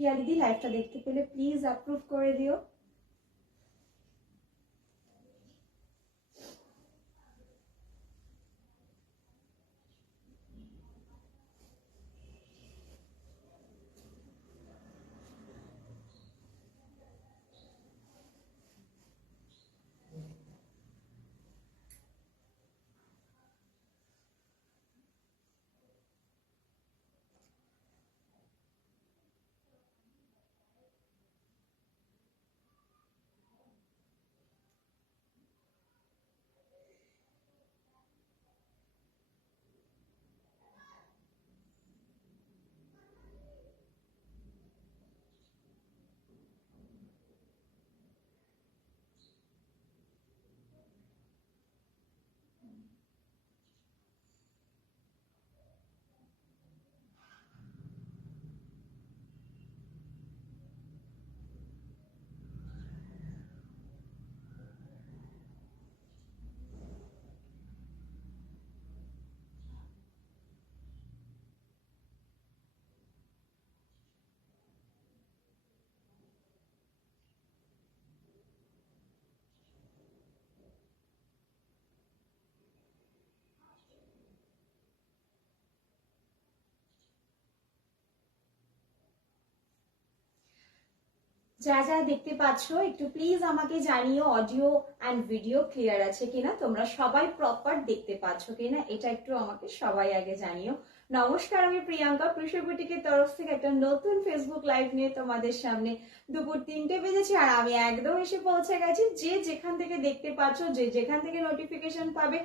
প্রিয়া দিদি লাইভটা দেখতে পেলে প্লিজ অ্যাপ্রুভ করে দিও। যা যা দেখতে পাচ্ছ একটু প্লিজ আমাকে জানিও অডিও অ্যান্ড ভিডিও ক্লিয়ার আছে কিনা, তোমরা সবাই প্রপার দেখতে পাচ্ছ কিনা এটা একটু আমাকে সবাই আগে জানিও। নমস্কার, আমি প্রিয়াঙ্কা প্রীশা বুটিকের তরফ থেকে একটা নতুন ফেসবুক লাইভ নিয়ে তোমাদের সামনে। দুপুর 3টে বেজেছে আর আমি একদম এসে পৌঁছে গেছি। যে যেখান থেকে দেখতে পাচ্ছ, যে যেখান থেকে নোটিফিকেশন পাবে,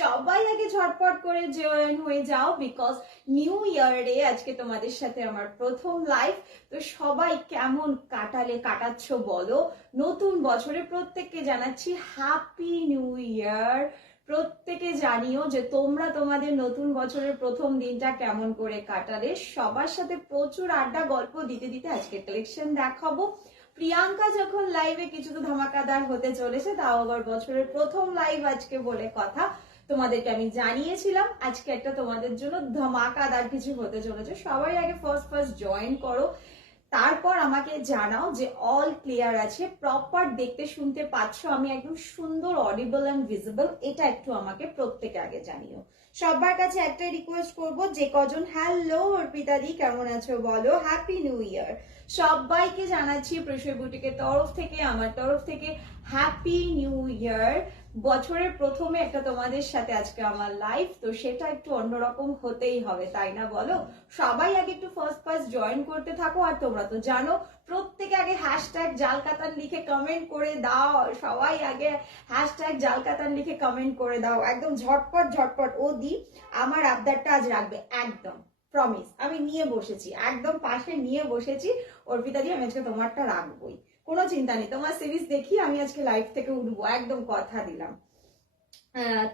সবাই আগে ঝটপট করে জয়েন হয়ে যাও, বিকজ নিউ ইয়ারে আজকে তোমাদের সাথে আমার প্রথম লাইভ। তো সবাই কেমন কাটাচ্ছ বলো। নতুন বছরে প্রত্যেককে জানাচ্ছি হ্যাপি নিউ ইয়ার। প্রত্যেকে জানিও যে তোমরা তোমাদের নতুন বছরের প্রথম দিনটা কেমন করে কাটালে। সবার সাথে প্রচুর আড্ডা গল্প দিতে দিতে আজকে কালেকশন দেখাবো। প্রিয়াঙ্কা যখন লাইভে কিছু তো ধামাকাদার হতে চলেছে, তাও আবার বছরের প্রথম লাইভ আজকে বলে কথা। তোমাদেরকে আমি জানিয়েছিলাম আজকে একটা তোমাদের জন্য ধামাকাদার কিছু হতে চলেছে। সবাই আগে ফার্স্ট জয়েন করো, তারপর আমাকে জানাও যে অল ক্লিয়ার আছে, প্রপার দেখতে শুনতে পাচ্ছ, আমি একদম সুন্দর অডিবল এন্ড ভিজিবল, এটা একটু আমাকে প্রত্যেকে আগে জানিও। সবার কাছে একটাই রিকোয়েস্ট করব, যে কজন হ্যালো অর্পিতাদি কেমন আছো বলো, হ্যাপি নিউ ইয়ার। সবাইকে জানাচ্ছি প্রীশা বুটিকের তরফ থেকে, আমার তরফ থেকে হ্যাপি নিউ ইয়ার। বছরের প্রথমে একটা তোমাদের সাথে আজকে আমার লাইভ, তো সেটা একটু অন্যরকম হতেই হবে, তাই না বলো। সবাই আগে একটু ফার্স্ট জয়েন করতে থাকো। আর তোমরা তো জানো প্রত্যেকে আগে হ্যাশট্যাগ জালকাতান লিখে কমেন্ট করে দাও। সবাই আগে হ্যাশট্যাগ জালকাতান লিখে কমেন্ট করে দাও, একদম ঝটপট। ও দি আমার আবদারটা আজ রাখবে একদম, প্রমিস। আমি নিয়ে বসেছি, একদম পাশে নিয়ে বসেছি। অর্পিতা দি আমি আজকে তোমারটা রাখবোই, কোনো চিন্তা নেই। তোমার সিরিজ দেখি আমি আজকে লাইভ থেকে উঠবো, একদম কথা দিলাম।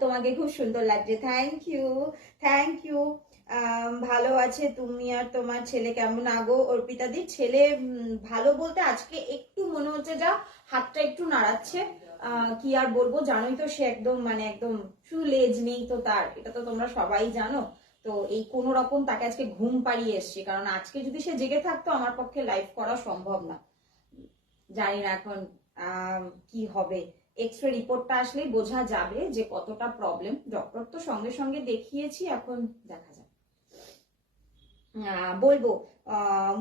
তোমাকে খুব সুন্দর লাগছে, থ্যাংক ইউ। ভালো আছে তুমি আর তোমার ছেলে কেমন? আগো অর্পিতাদির ছেলে ভালো বলতে আজকে একটু মনে হচ্ছে যা হাতটা একটু নাড়াচ্ছে। কি আর বলবো, জানোই তো সে একদম একদম শুধু লেজ নেই তো তার, এটা তো তোমরা সবাই জানো। তো এই কোনো রকম তাকে আজকে ঘুম পাড়িয়ে এসছি, কারণ আজকে যদি সে জেগে থাকতো আমার পক্ষে লাইভ করা সম্ভব না। জানি না এখন কি হবে, এক্সরে রিপোর্টটা আসলেই বোঝা যাবে যে কতটা প্রবলেম। ডক্টর তো সঙ্গে সঙ্গে দেখিয়েছি, এখন দেখা যাবে। বলবো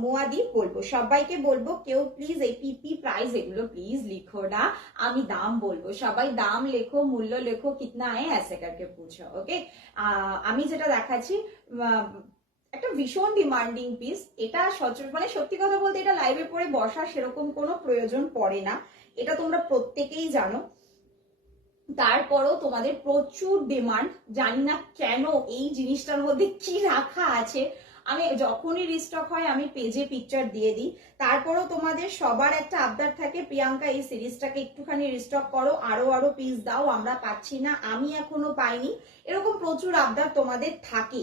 মুয়াদি, বলবো সবাইকে বলবো, কেউ প্লিজ এই পিপি প্রাইস এগুলো প্লিজ লিখো না, আমি দাম বলবো। সবাই দাম লেখো, মূল্য লেখো, কিতনা है ऐसे करके पूछो, ওকে। আমি যেটা দেখাচ্ছি একটা ভীষণ ডিমান্ডিং পিস। এটা সত্যি কথা বলতে এটা লাইভে পড়ে বসার সেরকম কোনো প্রয়োজন পড়ে না, এটা তোমরা প্রত্যেকেই জানো। তারপরও তোমাদের প্রচুর ডিমান্ড, জানি না কেন এই জিনিসটার মধ্যে কি রাখা আছে। আমি যখনই রিস্টক হয় আমি পেজে পিকচার দিয়ে দিই। তারপরও তোমাদের সবার একটা আবদার থাকে, প্রিয়াঙ্কা এই সিরিজটাকে একটুখানি রিস্টক করো, আরো পিস দাও, আমরা পাচ্ছি না, আমি এখনো পাইনি। এরকম প্রচুর আবদার তোমাদের থাকে,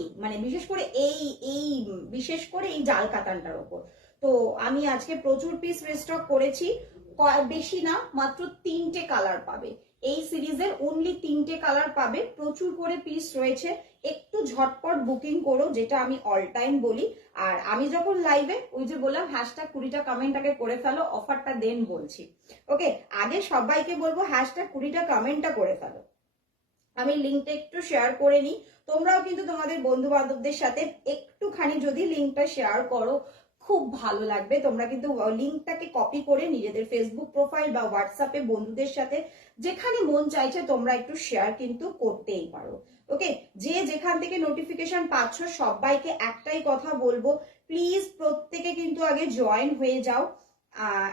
বিশেষ করে এই জাল কাতানটার ওপর। তো আমি আজকে প্রচুর পিস রিস্টক করেছি, বেশি না, মাত্র 3টে কালার পাবে। এই সিরিজের অনলি 3টে কালার পাবে, প্রচুর করে পিস রয়েছে, একটু ঝটপট বুকিং করো, যেটা আমি অল টাইম বলি। আর আমি যখন লাইভে ওই যে বললাম হ্যাশট্যাগ 20টা কমেন্ট আগে করে ফেলো, অফারটা দেন বলছি। ওকে, আগে সবাইকে বলবো হ্যাশট্যাগ 20টা কমেন্টটা করে ফেলো। আমি লিঙ্কটা একটু শেয়ার করে নিই, তোমরাও কিন্তু তোমাদের বন্ধু বান্ধবদের সাথে একটুখানি যদি লিঙ্কটা শেয়ার করো খুব ভালো লাগবে। তোমরা কিন্তু লিঙ্কটাকে কপি করে নিজেদের ফেসবুক প্রোফাইল বা হোয়াটসঅ্যাপে বন্ধুদের সাথে যেখানে মন চাইছে তোমরা একটু শেয়ার কিন্তু করতেই পারো। ওকে, যে যেখান থেকে নোটিফিকেশন পাচ্ছ সবাইকে একটাই কথা বলবো, প্লিজ প্রত্যেকে কিন্তু আগে জয়েন হয়ে যাও।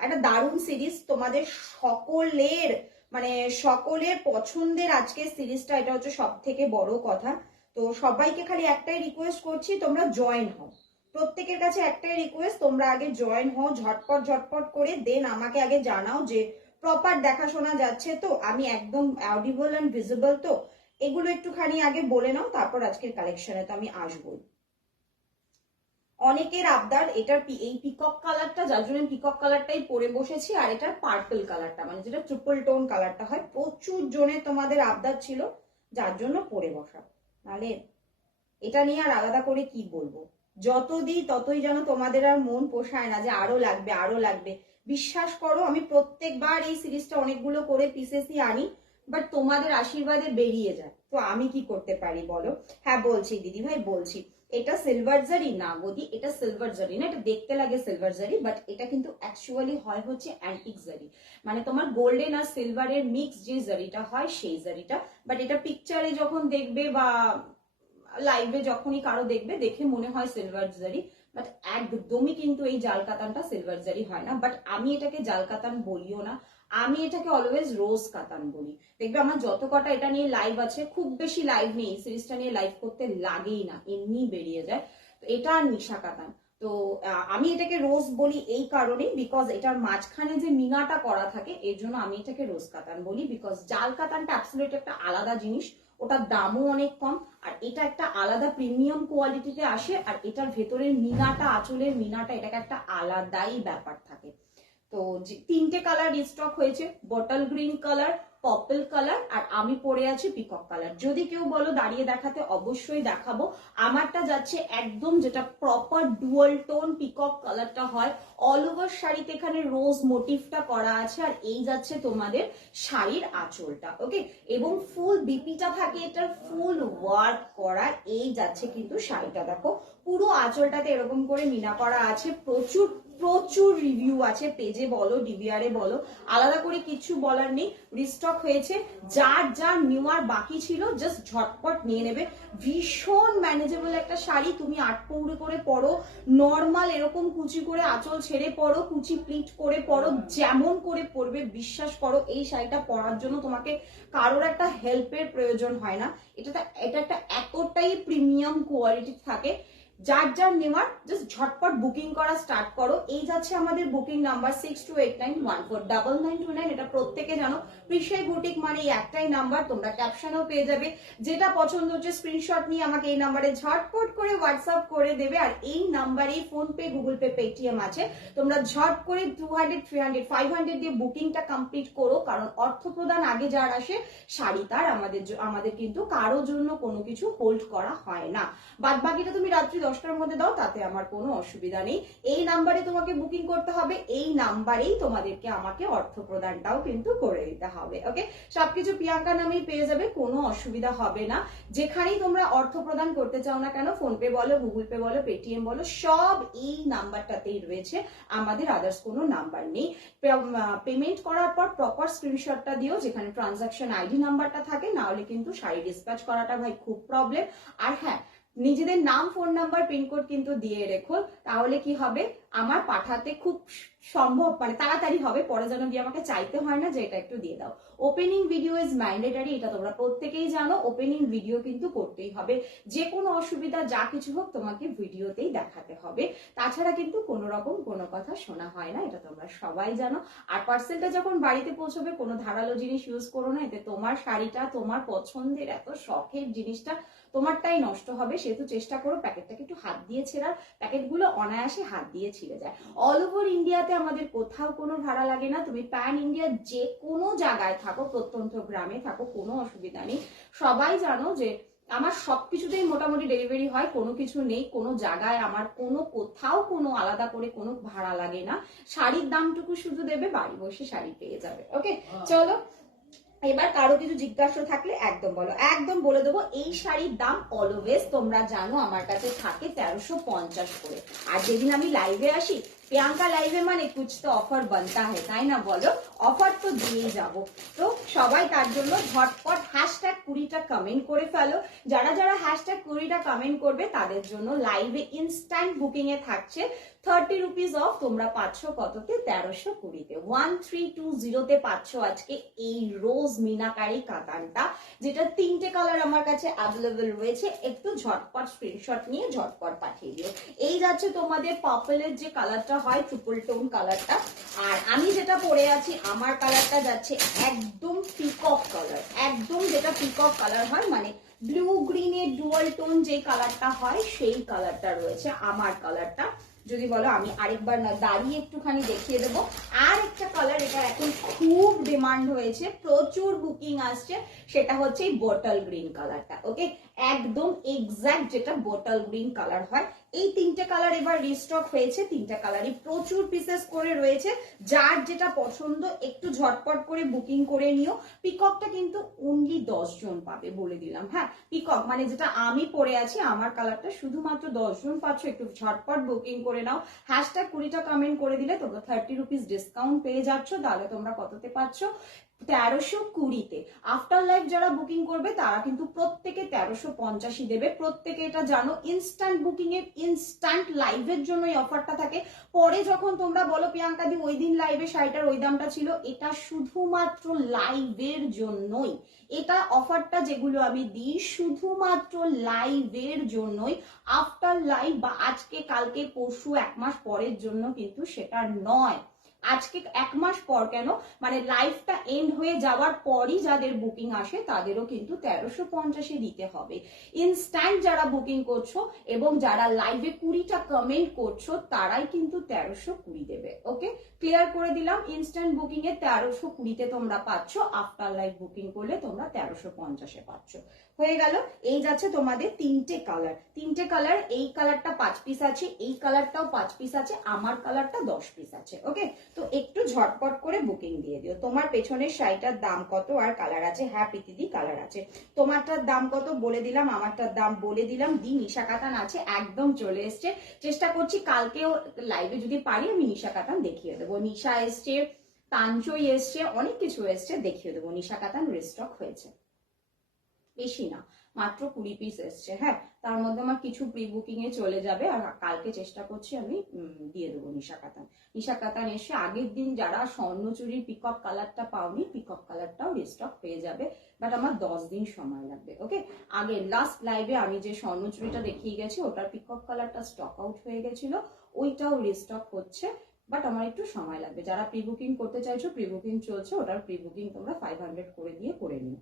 একটা দারুণ সিরিজ, তোমাদের সকলের মানে সকলের পছন্দের আজকের সিরিজটা, এটা হচ্ছে সব থেকে বড় কথা। তো সবাইকে খালি একটাই রিকোয়েস্ট করছি, তোমরা জয়েন হও। প্রত্যেকের কাছে একটাই রিকোয়েস্ট, তোমরা আগে জয়েন হও ঝটপট ঝটপট করে, দেন আমাকে আগে জানাও যে প্রপার দেখাশোনা যাচ্ছে তো, আমি একদম অডিবল অ্যান্ড ভিজিবল তো, এগুলো একটুখানি আগে বলে নাও, তারপর আজকের কালেকশনে তো আমি আসবো। অনেকের আবদার এটার এই পিকক কালারটা, যার জন্য পিকক কালারটাই পরে বসেছি, আর এটার পার্পল কালারটা মানে যেটা ট্রিপল টোন কালারটা হয়, প্রচুর জনের তোমাদের আবদার ছিল, যার জন্য পরে বসা। নাহলে এটা নিয়ে আর আলাদা করে কি বলবো, যত দিই ততই যেন তোমাদের আর মন পোষায় না যে আরো লাগবে আরো লাগবে। বিশ্বাস করো আমি প্রত্যেকবার এই সিরিজটা অনেকগুলো করে পিসেসই আনি, বাট তোমাদের আশীর্বাদে বেরিয়ে যায়, তো আমি কি করতে পারি বলো। হ্যাঁ বলছি দিদি ভাই বলছি, এটা সিলভার জারি না গদি, এটা সিলভার জারি না, এটা দেখতে লাগে সিলভার জারি, বাট এটা কিন্তু অ্যাকচুয়ালি হয় হচ্ছে অ্যান্টিক জারি, মানে তোমার গোল্ডেন আর সিলভারের মিক্স যে জারিটা হয় সেই জারিটা। বাট এটা পিকচারে যখন দেখবে বা লাইভে যখনই কারো দেখবে দেখে মনে হয় সিলভার জারি, বাট একদমই কিন্তু এই জাল কাতানটা সিলভার জারি হয় না। বাট আমি এটাকে জাল কাতান বলিও না, আমি এটাকে অলওয়েজ রোজ কাতান বলি। দেখবে আমার যত কটা এটা নিয়ে লাইভ আছে, খুব বেশি লাইভ নেই, সিরিজটা নিয়ে লাইভ করতে লাগেই না, এমনি বেরিয়ে যায়। তো এটা আর নিশা কাতান, তো আমি এটাকে রোজ বলি এই কারণেই, বিকজ এটার মাঝখানে যে মিনাটা করা থাকে এর জন্য আমি এটাকে রোজ কাতান বলি। বিকজ জাল কাতানটা অ্যাবসলিউটলি একটা আলাদা জিনিস, ওটার দামও অনেক কম, আর এটা একটা আলাদা প্রিমিয়াম কোয়ালিটিতে আসে, আর এটার ভেতরের মিনাটা, আঁচলের মিনাটা, এটাকে একটা আলাদাই ব্যাপার থাকে। তো 3টে কালার স্টক হয়েছে, bottle green colour, purple colour, আর আমি পরে আছি পিকক কালার। যদি কেউ বলো দাঁড়িয়ে দেখাতে, অবশ্যই দেখাবো। আমারটা যাচ্ছে একদম যেটা প্রপার ডুয়াল টোন পিকক কালারটা হয়, অল ওভার শাড়িতে এখানে রোজ মোটিভটা করা আছে, আর এই যাচ্ছে তোমাদের শাড়ির আঁচলটা। ওকে, এবং ফুল বিপিটা থাকে এটার ফুল ওয়ার্ক করা, এই যাচ্ছে কিন্তু শাড়িটা, দেখো পুরো আঁচলটাতে এরকম করে মিনা করা আছে। প্রচুর প্রচুর রিভিউ আছে, পেজে বলো ডিবিআর এ বলো, আলাদা করে কিছু বলার নেই। রিস্টক হয়েছে, যার যার নেওয়ার বাকি ছিল জাস্ট ঝটপট নিয়ে নেবে। ভীষণ ম্যানেজেবল একটা শাড়ি, তুমি 8 পৌড়ে করে পরো, নর্মাল এরকম কুচি করে আঁচল ছেড়ে পরো, কুচি প্লিট করে পরো, যেমন করে পরবে বিশ্বাস করো এই শাড়িটা পরার জন্য তোমাকে কারোর একটা হেল্পের প্রয়োজন হয় না। এটা একটা এতটাই প্রিমিয়াম কোয়ালিটি থাকে। যার যার নেওয়ার জাস্ট ঝটপট বুকিং করা স্টার্ট করো। এই যাচ্ছে আমাদের বুকিং নাম্বার 6289149929, এটা প্রত্যেকে জানো। প্রিশাই বুটিক মানে এই একটাই নাম্বার, তোমরা ক্যাপশনেও পেয়ে যাবে। যেটা পছন্দ হচ্ছে স্ক্রিনশট নিয়ে আমাকে এই নাম্বারে ঝটপট করে হোয়াটসঅ্যাপ করে দেবে, আর এই নাম্বারেই phone pay, Google pay, Paytm আছে। তোমরা ঝট করে 200 300 500 দিয়ে বুকিংটা কমপ্লিট করো, কারণ অর্থপ্রদান আগে যার আসে শাড়ি তার, আমাদের কিন্তু কারো জন্য কোনো কিছু হোল্ড করা হয় না। বাদ বাকিটা তুমি রাত্রি 10টার মধ্যে দাও, তাতে আমার কোনো অসুবিধা নেই। এই নাম্বারে তোমাকে বুকিং করতে হবে, এই নাম্বারেই তোমাদেরকে আমাকে অর্থ প্রদানটাও কিন্তু করে দিতে হবে। ওকে, সবকিছু প্রিয়াঙ্কা নামেই পেয়ে যাবে, কোনো অসুবিধা হবে না। যেখানেই তোমরা অর্থ প্রদান করতে চাও না কেন, ফোন পে বলো, গুগল পে বলো, পেটিএম বলো, সব এই নাম্বারটাতেই রয়েছে, আমাদের আদার্স কোনো নাম্বার নেই। পেমেন্ট করার পর প্রপার স্ক্রিনশটটা দিও, যেখানে ট্রানজাকশন আইডি নাম্বারটা থাকে, না হলে কিন্তু শাড়ি ডিসপ্যাচ করাটা ভাই খুব প্রবলেম। আর হ্যাঁ, নিজেদের নাম, ফোন নাম্বার, পিনকোড কিন্তু দিয়ে রেখো, তাহলে কি হবে আমার পাঠাতে খুব সম্ভব, মানে তাড়াতাড়ি হবে, পরে যেন গিয়ে আমাকে চাইতে হয় না যে এটা একটু দিয়ে দাও। ওপেনিং ভিডিও ইজ ম্যান্ডেটারি, এটা তোমরা প্রত্যেকেই জানো, ওপেনিং ভিডিও কিন্তু করতেই হবে। যে কোনো অসুবিধা যা কিছু হোক তোমাকে ভিডিওতেই দেখাতে হবে, তাছাড়া কিন্তু কোনো রকম কোনো কথা শোনা হয় না, এটা তোমরা সবাই জানো। আর পার্সেলটা যখন বাড়িতে পৌঁছবে, কোনো ধারালো জিনিস ইউজ করো না, এতে তোমার শাড়িটা, তোমার পছন্দের এত শখের জিনিসটা তোমারটাই নষ্ট হবে, সেহেতু চেষ্টা করো প্যাকেটটাকে একটু হাত দিয়ে ছেড়ার। প্যাকেটগুলো অনায়াসে হাত দিয়ে ছিঁড়ে যায়। অল ওভার ইন্ডিয়াতে আমাদের কোথাও কোনো ভাড়া লাগে না, তুমি প্যান ইন্ডিয়ার যে কোনো জায়গায় থাকো, প্রত্যন্ত গ্রামে থাকো, কোনো অসুবিধা নেই। সবাই জানো যে আমার সবকিছুতেই মোটামুটি ডেলিভারি হয়, কোনো কিছু নেই, কোনো জায়গায় আমার কোথাও কোনো আলাদা করে কোনো ভাড়া লাগে না। শাড়ির দামটুকু শুধু দেবে, বাড়ি বসে শাড়ি পেয়ে যাবে। ওকে, চলো এবার কারো কিছু জিজ্ঞাসা থাকলে একদম বলো, একদম বলে দেবো। এই শাড়ির দাম অলওয়েজ তোমরা জানো আমার কাছে থাকে 1350 করে। আর যেদিন আমি লাইভে আসি, প্রিয়াঙ্কা লাইভে মানে কুছ তো অফার বানতা হয়, তাই না বলো? অফার তো দিয়েই যাব। তো সবাই তার জন্য ঝটপট হ্যাশট্যাগ 20টা কমেন্ট করে ফেলো। যারা যারা হ্যাশট্যাগ 20টা কমেন্ট করবে তাদের জন্য লাইভে ইনস্ট্যান্ট বুকিং এ থাকছে 30 রুপিস অফ। তোমরা পাচ্ছ কততে? 1320-তে, 1320-তে পাচ্ছ আজকে এই রোজ মিনাকারি কাতানটা, যেটা 3টে কালার আমার কাছে অ্যাভেলেবেল রয়েছে। একটু ঝটপট স্ক্রিনশট নিয়ে ঝটপট পাঠিয়ে দিও। এই যাচ্ছে তোমাদের পার্পলের যে কালারটা হয়, ট্রিপল টোন কালারটা। আর আমি যেটা পরে আছি, আমার কালারটা যাচ্ছে একদম পিকক কালার, একদম যেটা পিকক কালার হয়, মানে ব্লু গ্রিনের ডুয়াল টোন যে কালারটা হয়, সেই কালারটা রয়েছে আমার কালারটা। যদি বলো আমি আরেকবার না দাঁড়িয়ে একটুখানি দেখিয়ে দেবো। আর একটা কালার, এটা এখন খুব ডিমান্ড হয়েছে, প্রচুর বুকিং আসছে, সেটা হচ্ছে এই বটল গ্রিন কালারটা। ওকে, একদম এক্সাক্ট যেটা বটল গ্রিন কালার হয়। এই 3টে কালার এবার রিস্টক হয়েছে, 3টা কালারই প্রচুর পিসেস করে রয়েছে। যার যেটা পছন্দ একটু ঝটপট করে বুকিং করে নিও। পিককটা কিন্তু অনলি 10 জন পাবে, বলে দিলাম। হ্যাঁ, পিকক মানে যেটা আমি পরে আছি, আমার কালারটা শুধুমাত্র 10 জন পাচ্ছ। একটু ঝটপট বুকিং করে নাও। হ্যাশট্যাগ 20টা কমেন্ট করে দিলে তোমরা 30 রুপিস ডিসকাউন্ট পেয়ে যাচ্ছ। তাহলে তোমরা কততে পাচ্ছ? 1320-তে। আফটার লাইফ যারা বুকিং করবে তারা কিন্তু প্রত্যেকে 1350 দেবে। প্রত্যেকে এটা জানো, ইনস্ট্যান্ট বুকিং এর ইনস্ট্যান্ট লাইভের জন্য এই অফারটা থাকে। পরে যখন তোমরা বলো প্রিয়াঙ্কা দি ওই দিন লাইভে শাড়িটার ওই দামটা ছিল, এটা শুধুমাত্র লাইভের জন্যই। এটা অফারটা যেগুলো আমি দিই শুধুমাত্র লাইভের জন্যই। আফটার লাইভ বা আজকে কালকে পরশু 1 মাস পরের জন্য কিন্তু সেটা নয়। আজকে 1 মাস পর কেন, মানে লাইফটা এন্ড হয়ে যাওয়ার পরই যাদের বুকিং আসে তাদেরও কিন্তু 1350 দিতে হবে। ইনস্ট্যান্ট যারা বুকিং করছো এবং যারা লাইভে 20টা কমেন্ট করছো তারাই কিন্তু 1320 দেবে। ওকে, ক্লিয়ার করে দিলাম। ইনস্ট্যান্ট বুকিং এ 1320-তে তোমরা পাচ্ছ, আফটার লাইভ বুকিং করলে তোমরা 1350-এ পাচ্ছ। হয়ে গেল। এই যাচ্ছে তোমাদের 3টে কালার, 3টে কালার। এই কালারটা 5 পিস আছে, এই কালারটাও 5 পিস আছে, আমার কালারটা 10 পিস আছে। ওকে, তো একটু ঝটপট করে বুকিং দিয়ে দিও। তোমার পেছনের শাড়িটার দাম কত আর কালার আছে? হ্যাঁ প্রীতিদি, কালার আছে। তোমারটার দাম কত বলে দিলাম, আমারটার দাম বলে দিলাম। নিশা কাতান আছে, একদম চলে এসছে। চেষ্টা করছি কালকেও লাইভে যদি পারি আমি নিশা কাতান দেখিয়ে দেবো। নিশা এসছে, তাঞ্চই এসছে, অনেক কিছু এসছে, দেখিয়ে দেবো। নিশা কাতান রিস্টক হয়েছে, বেশি না, মাত্র 20 পিস এসছে। হ্যাঁ, তার মধ্যে আমার কিছু প্রি বুকিং এ চলে যাবে, আর কালকে চেষ্টা করছি আমি দিয়ে দেবো নিশা কাতান। নিশা কাতান এসে আগের দিন যারা স্বর্ণচুরির পিকক কালারটা পাওনি, পিকক কালারটাও রিস্টক হয়ে যাবে, বাট আমার 10 দিন সময় লাগবে। ওকে, আগে লাস্ট লাইভে আমি যে স্বর্ণচুরিটা দেখিয়ে গেছি ওটার পিকক কালারটা স্টক আউট হয়ে গেছিল, ওইটাও রিস্টক হচ্ছে, বাট আমার একটু সময় লাগবে। যারা প্রি বুকিং করতে চাইছো, প্রি বুকিং চলছে, ওটার প্রি বুকিং তোমরা 500 করে দিয়ে করে নিও।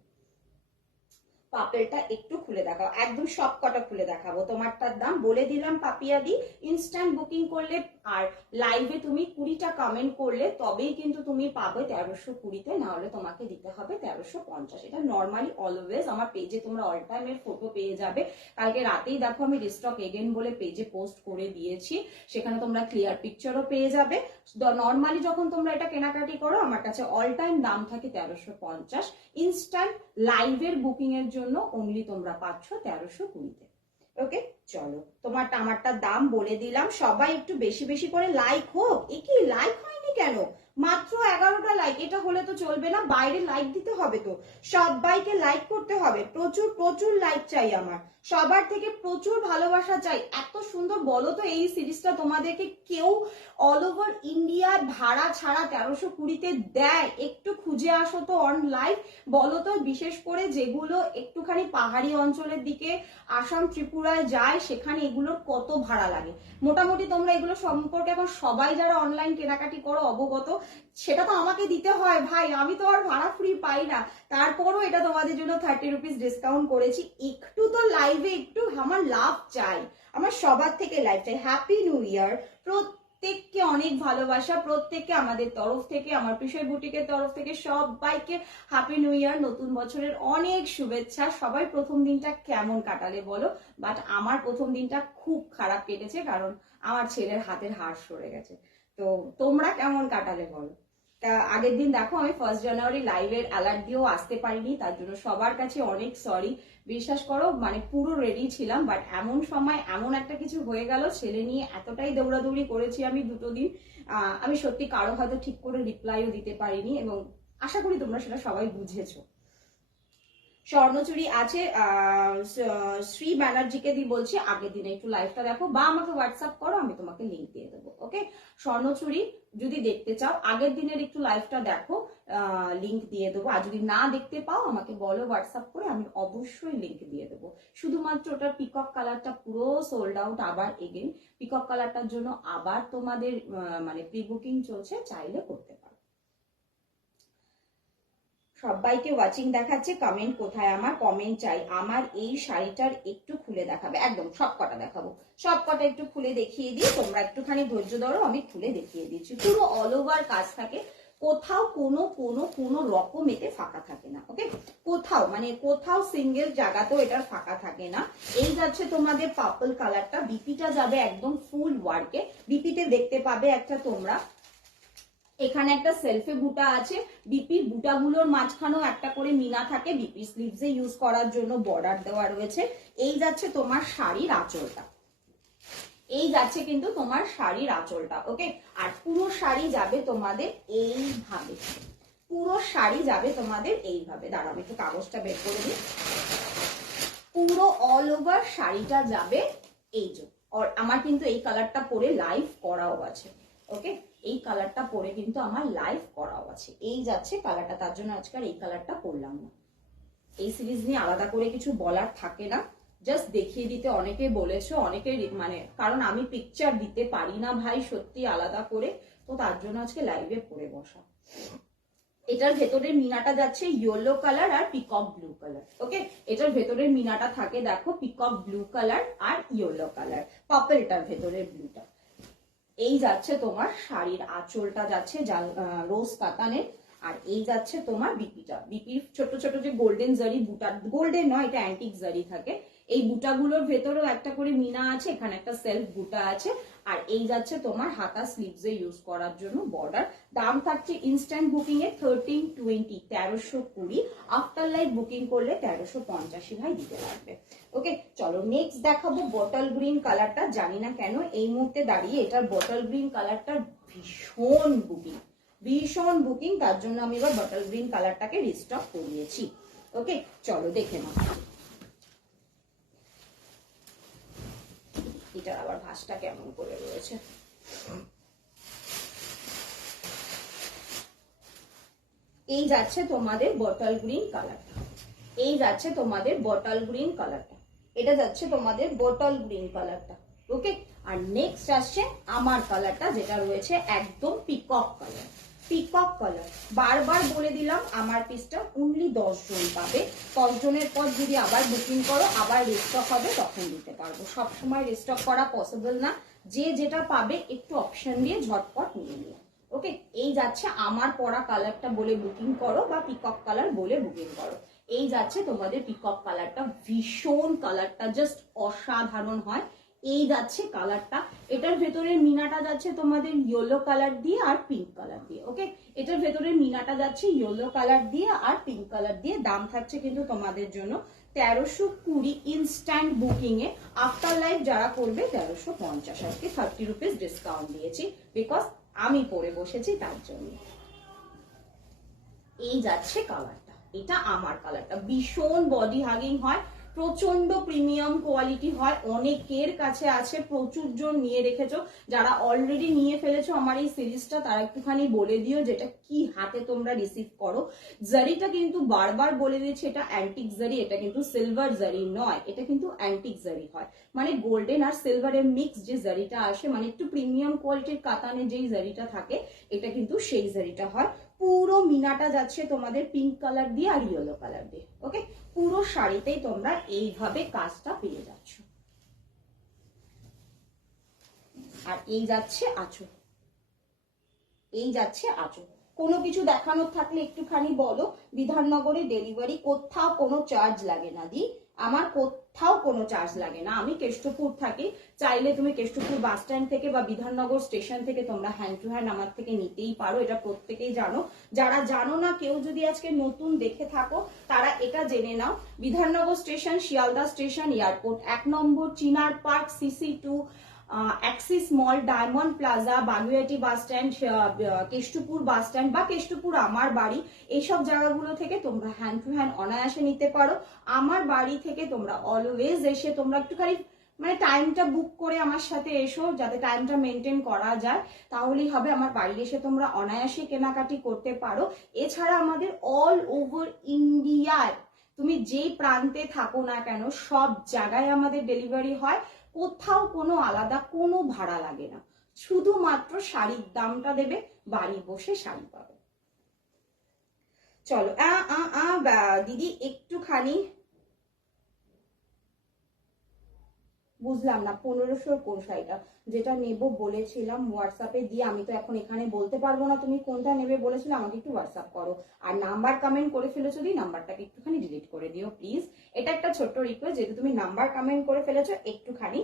পাপেলটা একটু খুলে দেখাও, একদম সব কটা খুলে দেখাবো। তোমারটার দাম বলে দিলাম পাপিয়াদি, ইনস্ট্যান্ট বুকিং করলে আর লাইভে তুমি 20টা কমেন্ট করলে তবেই কিন্তু তুমি পাবে 1320-তে, না হলে তোমাকে দিতে হবে 1350। এটা নর্মালি অলওয়েজ আমার পেজে তোমরা অল টাইমের ফটো পেয়ে যাবে। কালকে রাতেই দেখো আমি রিস্টক এগেন বলে পেজে পোস্ট করে দিয়েছি, সেখানে তোমরা ক্লিয়ার পিকচারও পেয়ে যাবে। নর্মালি যখন তোমরা এটা কেনাকাটি করো আমার কাছে অল টাইম দাম থাকে 1350। ইনস্ট্যান্ট লাইভের বুকিং এর জন্য অনলি তোমরা পাচ্ছ 1320-তে। ওকে, চলো তোমারটা আমারটা দাম বলে দিলাম। সবাই একটু বেশি বেশি করে লাইক হোক। এ কি লাইক হয়নি কেন? মাত্র 11টা লাইক, এটা হলে তো চলবে না, বাইরে লাইক দিতে হবে তো, সবাইকে লাইক করতে হবে, প্রচুর প্রচুর লাইক চাই আমার, সবার থেকে প্রচুর ভালোবাসা চাই। এত সুন্দর, বলো তো এই সিরিজটা তোমাদেরকে কেউ অল ওভার ইন্ডিয়ার ভাড়া ছাড়া 1320-তে দেয়? একটু খুঁজে আসো তো অন লাইভ, বলো তো। বিশেষ করে যেগুলো একটুখানি পাহাড়ি অঞ্চলের দিকে, আসাম ত্রিপুরায় যায়, সেখানে এগুলোর কত ভাড়া লাগে। মোটামুটি তোমরা এগুলো সম্পর্কে এখন সবাই যারা অনলাইন কেনাকাটি করো অবগত, সেটা তো আমাকে দিতে হয় ভাই, আমি তো আর ভাড়া ফ্রি পাই না। তারপরও এটা তোমাদের জন্য 30 রুপিস ডিসকাউন্ট করেছি। একটু তো লাইভে একটু আমার লাভ চাই, আমার সবার থেকে লাইভ চাই। হ্যাপি নিউ ইয়ার, প্রত্যেককে অনেক ভালোবাসা, প্রত্যেককে আমাদের তরফ থেকে, আমার পিসের বুটিকের তরফ থেকে সবাইকে হ্যাপি নিউ ইয়ার, নতুন বছরের অনেক শুভেচ্ছা। সবাই প্রথম দিনটা কেমন কাটালে বলো? বাট আমার প্রথম দিনটা খুব খারাপ কেটেছে, কারণ আমার ছেলের হাতের হাড় সরে গেছে। তো তোমরা কেমন কাটালে বলো? তা আগের দিন দেখো আমি 1 জানুয়ারি লাইভের অ্যালার্ট দিয়েও আসতে পারিনি, তার জন্য সবার কাছে অনেক সরি। বিশ্বাস করো মানে পুরো রেডি ছিলাম, বাট এমন সময় এমন একটা কিছু হয়ে গেল, ছেলে নিয়ে এতটাই দৌড়াদৌড়ি করেছি আমি দুটো দিন, আমি সত্যি কারো হয়তো ঠিক করে রিপ্লাইও দিতে পারিনি, এবং আশা করি তোমরা সেটা সবাই বুঝেছো। স্বর্ণচুরি আছে, শ্রী ব্যানার্জিকে দিয়ে বলছি আগের দিনে একটু লাইভটা দেখো, বা আমাকে হোয়াটসঅ্যাপ করো, আমি তোমাকে লিঙ্ক দিয়ে দেবো। ওকে, স্বর্ণচুরি যদি দেখতে চাও আগের দিনের একটু লাইভটা দেখো, লিঙ্ক দিয়ে দেবো। আর যদি না দেখতে পাও আমাকে বলো হোয়াটসঅ্যাপ করে, আমি অবশ্যই লিঙ্ক দিয়ে দেবো। শুধুমাত্র ওটার পিকক কালারটা পুরো সোল্ড আউট, আবার এগেন পিকক কালারটার জন্য আবার তোমাদের মানে প্রি বুকিং চলছে, চাইলে করতে পারো। সবাইকে ওয়াচিং দেখাচ্ছে, কমেন্ট কোথায়? আমার কমেন্ট চাই। আমার এই শাড়িটার একটু খুলে দেখাবে, একদম সব কটা দেখাবো, সব কটা একটু খুলে দেখিয়ে দিই, তোমরা একটুখানি ধৈর্য ধরো, আমি খুলে দেখিয়ে দিচ্ছি। পুরো অল ওভার কাজ থাকে, কোথাও কোনো কোনো কোনো রকম এতে ফাঁকা থাকে না। ওকে, কোথাও মানে কোথাও সিঙ্গেল জায়গাতেও এটার ফাঁকা থাকে না। এই যাচ্ছে তোমাদের পার্পল কালারটা, বিপিটা যাবে একদম ফুল ওয়ার্কে। বিপিতে দেখতে পাবে একটা তোমরা এখানে একটা সেলফে বুটা আছে, বিপির বুটাগুলোর মাঝখানেও একটা করে মিনা থাকে, বিপি স্লিভসে ইউজ করার জন্য বর্ডার দেওয়া রয়েছে। এই যাচ্ছে তোমার শাড়ির আঁচলটা, এই যাচ্ছে কিন্তু তোমার শাড়ির আঁচলটা। ওকে, আর পুরো শাড়ি যাবে তোমাদের এইভাবে, পুরো শাড়ি যাবে তোমাদের এইভাবে। দাঁড়াও আমি একটু কাগজটা বের করে দিই। পুরো অল ওভার শাড়িটা যাবে এই যে, আমার কিন্তু এই কালারটা পরে লাইভ করাও আছে। ওকে, এই কালারটা পরে কিন্তু আমার লাইভ করাও আছে। এই যাচ্ছে কালারটা, তার জন্য আজকে এই কালারটা পরলাম না। এই সিরিজ নিয়ে আলাদা করে কিছু বলার থাকে না, জাস্ট দেখিয়ে দিতে। অনেকে বলেছো, অনেকে মানে কারণ আমি পিকচার দিতে পারি না ভাই সত্যি আলাদা করে, তো তার জন্য আজকে লাইভে পরে বসা। এটার ভেতরের মিনাটা যাচ্ছে ইয়েলো কালার আর পিকক ব্লু কালার। ওকে, এটার ভেতরের মিনাটা থাকে দেখো পিকক ব্লু কালার আর ইয়েলো কালার, পার্পলটার ভেতরের ব্লুটা। এই যাচ্ছে তোমার শাড়ির আঁচলটা যাচ্ছে রোজ কাতানের, আর এই যাচ্ছে তোমার বিপিটা। বিপির ছোট ছোট যে গোল্ডেন জারি বুটা, গোল্ডেন নয় এটা অ্যান্টিক জারি থাকে, এই বুটাগুলোর ভেতরেও একটা করে মিনা আছে, এখানে একটা সেলফ বুটা আছে। আর এই যাচ্ছে তোমার হাতা স্লিভসে ইউজ করার জন্য বর্ডার। দাম থাকছে ইনস্ট্যান্ট বুকিং এ 1320, 1320। আফটার লাইভ বুকিং করলে 1350 ভাই দিতে লাগবে। ওকে, চলো নেক্সট দেখাবো বটল গ্রিন কালারটা। জানি না কেন এই মুহূর্তে দাঁড়িয়ে এটার বটল গ্রিন কালারটা ভীষণ বুকিং, ভীষণ বুকিং, তার জন্য আমি এবার বটল গ্রিন কালারটাকে রিস্টক করিয়েছি। ওকে, চলো দেখে নাও। এটার আবার ভাঁজটা কেমন করে রয়েছে। এই যাচ্ছে তোমাদের বটল গ্রিন কালারটা, এই যাচ্ছে তোমাদের বটল গ্রিন কালারটা, এটা যাচ্ছে তোমাদের বটল গ্রিন কালারটা। ওকে, আর নেক্সট আসছে আমার কালারটা, যেটা রয়েছে একদম পিকক কালার। পিকক কালার বারবার বলে দিলাম, আমার পিসটা অনলি 10 জন পাবে। 10 জনের পর যদি আবার বুকিং করো, আবার রিস্টক হবে, তখন দিতে পারবো। সবসময় রিস্টক করা পসিবল না, যে যেটা পাবে একটু অপশন দিয়ে ঝটপট নিয়ে নিও। ওকে, এই যাচ্ছে আমার পরা কালারটা বলে বুকিং করো, বা পিকক কালার বলে বুকিং করো। এই যাচ্ছে তোমাদের পিকক কালারটা, ভীষণ কালারটা জাস্ট অসাধারণ হয়। এই যাচ্ছে কালারটা, এটার ভেতরের মিনাটা যাচ্ছে তোমাদের ইয়েলো কালার দিয়ে আর পিঙ্ক কালার দিয়ে। ওকে, এটার ভেতরের মিনাটা যাচ্ছে ইয়েলো কালার দিয়ে আর পিঙ্ক কালার দিয়ে। দাম থাকছে কিন্তু তোমাদের জন্য 1320 ইনস্ট্যান্ট বুকিং এ। আফটার লাইভ যারা করবে 1350, আজকে 30 রুপিস ডিসকাউন্ট দিয়েছি, বিকজ আমি পরে বসেছি তার জন্য। এই যাচ্ছে কালারটা, এটা আমার কালারটা, ভীষণ বডি হাগিং হয়। প্রচন্ড প্রিমিয়াম কোয়ালিটি হয়, অনেকের কাছে আছে, প্রচুর জন নিয়ে রেখেছো। যারা অলরেডি নিয়ে ফেলেছো আমার এই সিরিজটা তারা একটুখানি বলে দিও যেটা কি হাতে তোমরা রিসিভ করো। জারিটা কিন্তু বারবার বলে দিয়েছে এটা অ্যান্টিক জারি, এটা কিন্তু সিলভার জারি নয়, এটা কিন্তু অ্যান্টিক জারি হয়, মানে গোল্ডেন আর সিলভারের মিক্স যে জারিটা আসে, মানে একটু প্রিমিয়াম কোয়ালিটির কাতানে যেই জারিটা থাকে এটা কিন্তু সেই জারিটা হয়। পুরো মিনাটা যাচ্ছে তোমাদের পিঙ্ক কালার দিয়ে আর ইয়েলো কালার দিয়ে। ওকে, পুরো শাড়িতেই তোমরা এইভাবে কাজটা পেয়ে যাচ্ছ। আর এই যাচ্ছে আঁচল, এই যাচ্ছে আঁচল। কোনো কিছু দেখানোর থাকলে একটুখানি বলো। বিধাননগরে ডেলিভারি, কোথাও কোনো চার্জ লাগে না দি, আমার কোথাও কোনো চার্জ লাগে না। আমি কেষ্টপুর থাকি, চাইলে তুমি কেষ্টপুর বাস স্ট্যান্ড থেকে বা বিধাননগর স্টেশন থেকে তোমরা হ্যান্ড টু হ্যান্ড আমার থেকে নিতেই পারো, এটা প্রত্যেকেই জানো। যারা জানো না, কেউ যদি আজকে নতুন দেখে থাকো তারা এটা জেনে নাও, Bidhannagar station, Sealdah station, airport 1 number, Chinar park, CC2, Axis mall, diamond plaza, Baguiati bus stand, Kestopur bus stand বা কেষ্টপুর আমার বাড়ি, এইসব জায়গাগুলো থেকে তোমরা হ্যান্ড টু হ্যান্ড অনায়াসে নিতে পারো। আমার বাড়ি থেকে তোমরা অলওয়েজ এসে তোমরা একটুখানি মানে টাইমটা বুক করে আমার সাথে এসো, যাতে টাইমটা মেনটেন করা যায়, তাহলেই হবে। আমার বাড়ি এসে তোমরা অনায়াসে কেনাকাটি করতে পারো। এছাড়া আমাদের অল ওভার ইন্ডিয়ায় তুমি যেই প্রান্তে থাকো না কেন সব জায়গায় আমাদের ডেলিভারি হয়, কোথাও কোনো আলাদা কোনো ভাড়া লাগে না, শুধুমাত্র শাড়ির দামটা দেবে, বাড়ি বসে শাড়ি পাবে। চলো দিদি একটুখানি বুঝলাম না 1500 কোন শাড়িটা, যেটা নেব বলেছিলাম হোয়াটসঅ্যাপে দিয়ে, আমি তো এখন এখানে বলতে পারবো না তুমি কোনটা নেবে বলেছিলে, আমাকে একটু হোয়াটসঅ্যাপ করো। আর নাম্বার কমেন্ট করে ফেলেছো দি, নাম্বারটাকে একটুখানি ডিলিট করে দিও প্লিজ, এটা একটা ছোট্ট রিকোয়েস্ট, যেহেতু তুমি নাম্বার কমেন্ট করে ফেলেছো একটুখানি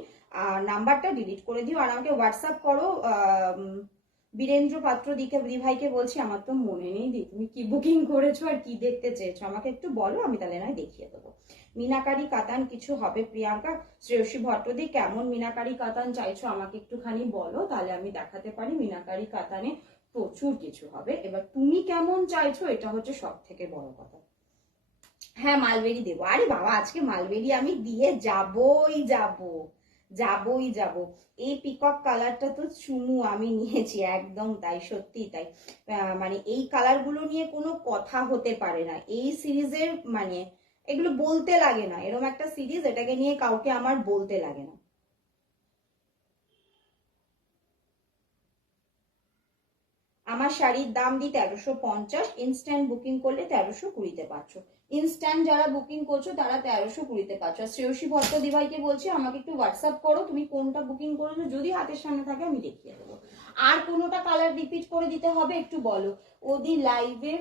নাম্বারটা ডিলিট করে দিও আর আমাকে হোয়াটসঅ্যাপ করো। বীরেন্দ্র পাত্র দি ভাইকে বলছি, আমার তো মনে নেই দি তুমি কি বুকিং করেছো আর কি দেখতে চেয়েছো, আমাকে একটু বলো, আমি তাহলে নয় দেখিয়ে দেবো। মিনাকারি কাতান কিছু হবে প্রিয়াঙ্কা? শ্রেয়সী ভট্টদি কেমন মিনাকারি কাতান চাইছো আমাকে একটুখানি বলো, তাহলে আমি দেখাতে পারি। মিনাকারি কাতানে প্রচুর কিছু হবে, এবার তুমি কেমন চাইছো এটা হচ্ছে সব থেকে বড় কথা। হ্যাঁ মালবেরি দেবো, আরে বাবা আজকে মালবেরি আমি দিয়ে যাবই যাব। এই পিকক কালারটা তো চুমু আমি নিয়েছি, একদম তাই, সত্যি তাই। মানে এই কালার গুলো নিয়ে কোনো কথা হতে পারে না এই সিরিজের, মানে এগুলো বলতে লাগে না, এরকম একটা সিরিজ, এটাকে নিয়ে কাউকে আমার বলতে লাগে না। আমার শাড়ির দাম দিই 1350, ইনস্ট্যান্ট বুকিং করলে 1320-তে পাচ্ছ। ইনস্ট্যান্ট যারা বুকিং করছো তারা 1320-তে পাচ্ছ। শ্রেয়সী ভট্ট দিভাইকে বলছি আমাকে একটু হোয়াটসঅ্যাপ করো তুমি কোনটা বুকিং করেছো, যদি হাতের সামনে থাকে আমি দেখিয়ে দেবো। আর কোনোটা কালার রিপিট করে দিতে হবে একটু বলো। ওদি লাইভে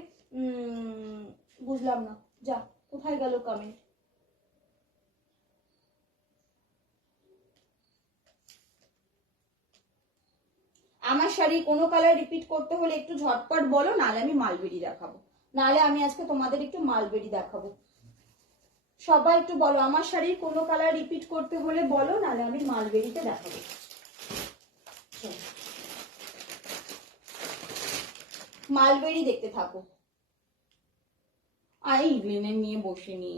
বুঝলাম না, যা কোথায় গেল কমেন্ট। আমার শাড়ি কোনো কালার রিপিট করতে হলে একটু ঝটপট বলো, নাহলে আমি মালবেরি দেখাবো, নাহলে আমি আজকে তোমাদের একটু মালবেরি দেখাবো। সবাই একটু বলো আমার শাড়ির কোনো কালার রিপিট করতে হলে বলো, নাহলে আমি মালবেরিতে দেখাবো। মালবেরি দেখতে থাকো। আই লিনেন নিয়ে বসিনি,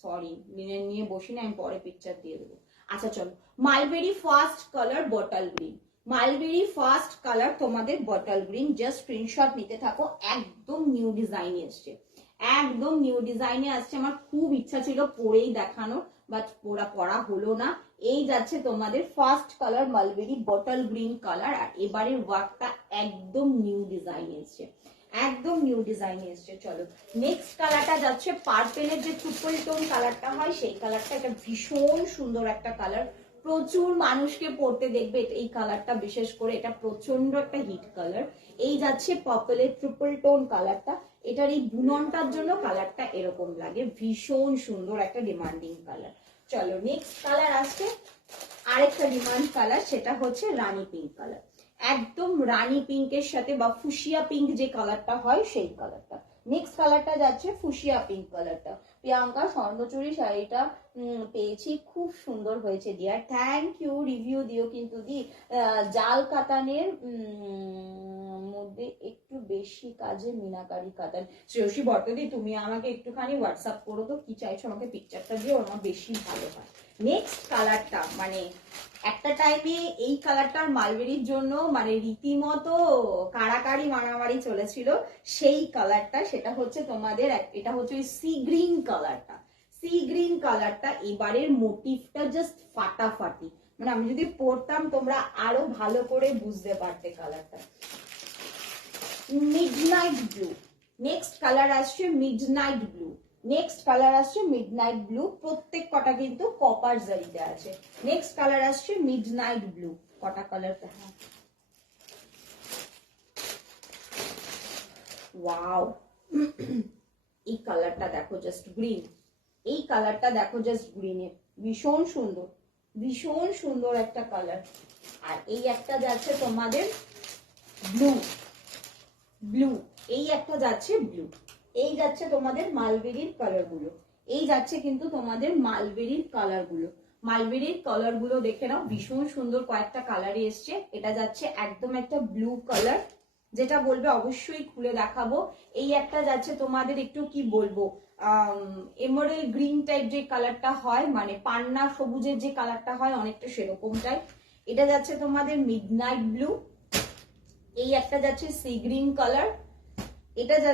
সরি লিনেন নিয়ে বসিনি, আমি পরে পিকচার দিয়ে দেবো। আচ্ছা চলো, mulberry first colour bottle green, mulberry first colour তোমাদের বটল গ্রিন, জাস্ট স্ক্রিনশট নিতে থাকো। একদম নিউ ডিজাইন এসছে, একদম নিউ ডিজাইনে আসছে। আমার খুব ইচ্ছা ছিল পরেই দেখানোর, বাট পরা হলো না। এই যাচ্ছে তোমাদের first colour mulberry bottle green colour, আর এবারের ওয়ার্কটা একদম নিউ ডিজাইন এসছে, একদম নিউ ডিজাইন এসছে। চলো নেক্সট কালারটা যাচ্ছে পার্পেলের যে ট্রিপল টোন কালারটা হয় সেই কালারটা, এটা ভীষণ সুন্দর একটা কালার, প্রচুর মানুষকে পরতে দেখবে এই কালারটা, বিশেষ করে এটা প্রচন্ড একটা হিট কালার। এই যাচ্ছে পার্পেলের ট্রিপল টোন কালারটা, এটার এই বুননটার জন্য কালারটা এরকম লাগে, ভীষণ সুন্দর একটা ডিমান্ডিং কালার। চলো নেক্সট কালার আসছে আরেকটা ডিমান্ড কালার, সেটা হচ্ছে রানী পিঙ্ক কালার, একদম রানী পিঙ্কের সাথে বা ফুশিয়া পিঙ্ক যে কালারটা হয় সেই কালারটা। নেক্সট কালারটা যাচ্ছে ফুশিয়া পিঙ্ক কালারটা। প্রিয়াঙ্কা স্বর্ণচুরি শাড়িটা পেয়েছি, খুব সুন্দর হয়েছে ডিয়ার, থ্যাংক ইউ, রিভিউ দিও কিন্তু দি। জাল কাতানের মধ্যে একটু বেশি কাজে মিনাকারি কাতান। শ্রেয়সী ভট্টদি তুমি আমাকে একটুখানি হোয়াটসঅ্যাপ করো তো কি চাইছো, আমাকে পিকচারটা দিয়ে আমার বেশি ভালো হয়। নেক্সট কালারটা মানে একটা টাইমে এই কালারটার মালবেরির জন্য মানে রীতিমতো কাড়াকাড়ি মারামারি চলেছিল, সেই কালারটা সেটা হচ্ছে তোমাদের এটা হচ্ছে ওই সি গ্রিন কালারটা। সি গ্রিন কালারটা এবারের মোটিভটা জাস্ট ফাটাফাটি, মানে আমি যদি পড়তাম তোমরা আরো ভালো করে বুঝতে পারতে কালারটা। মিডনাইট ব্লু, নেক্সট কালার আসছে মিডনাইট ব্লু। নেক্সট কালার আসছে মিডনাইট ব্লু, প্রত্যেক কটা কিন্তু কপার জারিতে আছে। নেক্সট কালার আসছে মিডনাইট ব্লু, কটা কালার দেখা, ওয়াও এই কালারটা দেখো জাস্ট গ্রিন, এই কালারটা দেখো জাস্ট গ্রিনের, ভীষণ সুন্দর, ভীষণ সুন্দর একটা কালার। আর এই একটা যাচ্ছে তোমাদের ব্লু, ব্লু এই একটা যাচ্ছে ব্লু, এই যাচ্ছে তোমাদের মালবেরির কালার গুলো, এই যাচ্ছে কিন্তু তোমাদের মালবেরির কালার গুলো। মালবেরির কালার গুলো দেখে নাও, ভীষণ সুন্দর কয়েকটা কালারে এসছে। এটা যাচ্ছে একদম একটা ব্লু কালার, যেটা বলবে অবশ্যই খুলে দেখাবো। এই একটা যাচ্ছে তোমাদের একটু কি বলবো এমারেল্ড গ্রিন টাইপ যে কালারটা হয়, মানে পান্না সবুজের যে কালারটা হয় অনেকটা সেরকম টাইপ। এটা যাচ্ছে তোমাদের মিডনাইট ব্লু, এই একটা যাচ্ছে সি গ্রিন কালার।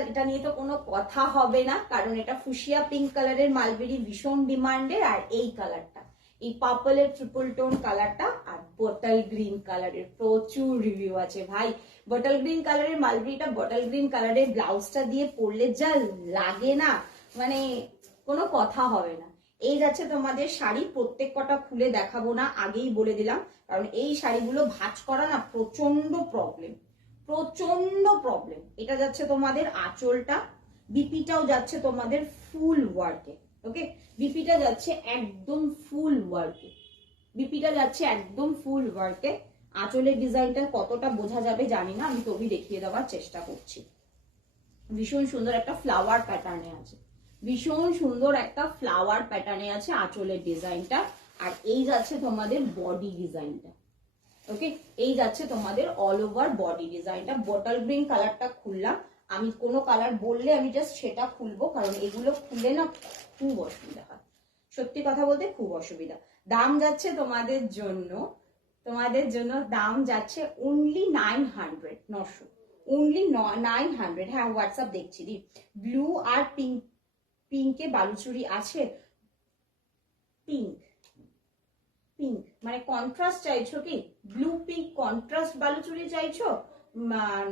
এটা নিয়ে তো কোনো কথা হবে না, কারণ এটা ফুশিয়া পিঙ্ক কালারের মালবেরি ভীষণ ডিমান্ডের। আর এই কালারটা এই পার্পলের ট্রিপল টোন কালারটা, আর বটল গ্রিন কালারের প্রচুর রিভিউ আছে ভাই। বটল গ্রিন কালারের মালবেরিটা বটল গ্রিন কালারের ব্লাউজটা দিয়ে পরলে যা লাগে না, মানে কোনো কথা হবে না। এই যাচ্ছে তোমাদের শাড়ি, প্রত্যেক কটা খুলে দেখাবো না, আগেই বলে দিলাম, কারণ এই শাড়িগুলো ভাঁজ করা না প্রচন্ড প্রবলেম, প্রচন্ড প্রবলেম। এটা যাচ্ছে তোমাদের আঁচলটা, বিপিটাও যাচ্ছে তোমাদের ফুল ওয়ার্কে, ওকে বিপিটা যাচ্ছে একদম ফুল ওয়ার্কে, বিপিটা যাচ্ছে একদম ফুল ওয়ার্কে। আঁচলের ডিজাইনটা কতটা বোঝা যাবে জানি না, আমি তবু দেখিয়ে দেওয়ার চেষ্টা করছি। ভীষণ সুন্দর একটা ফ্লাওয়ার প্যাটার্নে আছে, ভীষণ সুন্দর একটা ফ্লাওয়ার প্যাটার্নে আছে আঁচলের ডিজাইনটা। আর এই যাচ্ছে তোমাদের বডি ডিজাইনটা, ওকে এই যাচ্ছে তোমাদের অল ওভার বডি ডিজাইনটা। বটল গ্রিন কালারটা খুললাম, আমি কোনো কালার বললে আমি জাস্ট সেটা খুলবো, কারণ এগুলো খুললে না খুব অসুবিধা হয়, সত্যি কথা বলতে খুব অসুবিধা। দাম যাচ্ছে তোমাদের জন্য দাম যাচ্ছে অনলি 900, 900, অনলি 900। হ্যাঁ হোয়াটসঅ্যাপ দেখছি দি। ব্লু আর পিঙ্ক, পিঙ্কে বালুচুরি আছে, পিঙ্ক পিঙ্ক মানে কন্ট্রাস্ট চাইছো কি, ব্লু পিঙ্ক কন্ট্রাস্ট বালুচুরি চাইছো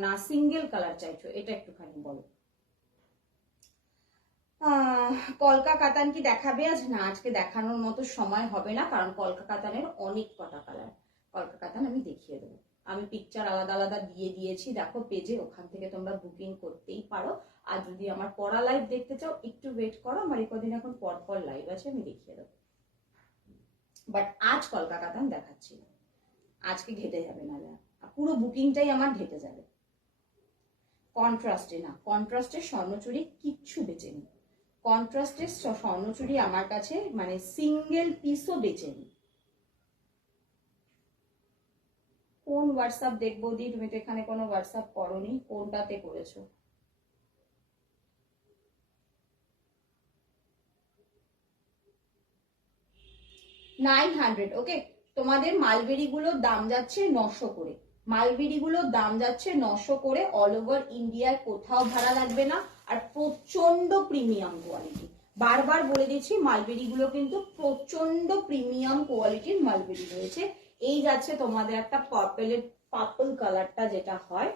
না সিঙ্গেল কালার চাইছো, এটা একটুখানি বলো। কলকা কাতান কি দেখাবে আজ? না আজকে দেখানোর মতো সময় হবে না, কারণ কলকা কাতানের অনেক কটা কালার, কলকা কাতান আমি দেখিয়ে দেবো। আমি পিকচার আলাদা আলাদা দিয়ে দিয়েছি দেখো পেজে, ওখান থেকে তোমরা বুকিং করতেই পারো। আর যদি আমার পড়া লাইভ দেখতে চাও একটু ওয়েট করো, আমার কদিন এখন পর লাইভ আছে, আমি দেখিয়ে দেবো। বাট আজ কলকা কাতান দেখাচ্ছি না, আজকে ঘেটে যাবে, না পুরো বুকিংটাই আমার ঘেটে যাবে। কন্ট্রাস্টে না, কন্ট্রাস্টের স্বর্ণচুরি কিচ্ছু বেঁচে নেই, কন্ট্রাস্টের স্বর্ণচুরি আমার কাছে মানে সিঙ্গেল পিসও বেঁচে নেই। কোন হোয়াটসঅ্যাপ দেখবো দি? তুমি তো এখানে কোনো হোয়াটসঅ্যাপ করোনি, কোনটাতে করেছো? $900, ওকে তোমাদের মালবেরি গুলোর দাম যাচ্ছে 900 করে, মালবেরি গুলোর দাম যাচ্ছে 900 করে। অল ওভার ইন্ডিয়ায় কোথাও ভাড়া লাগবে না, আর প্রচন্ড প্রিমিয়াম কোয়ালিটি। বারবার বলে দিচ্ছি মালবেরি গুলো কিন্তু প্রচন্ড প্রিমিয়াম কোয়ালিটির মালবেরি রয়েছে। এই যাচ্ছে তোমাদের একটা পার্পল কালারটা যেটা হয়,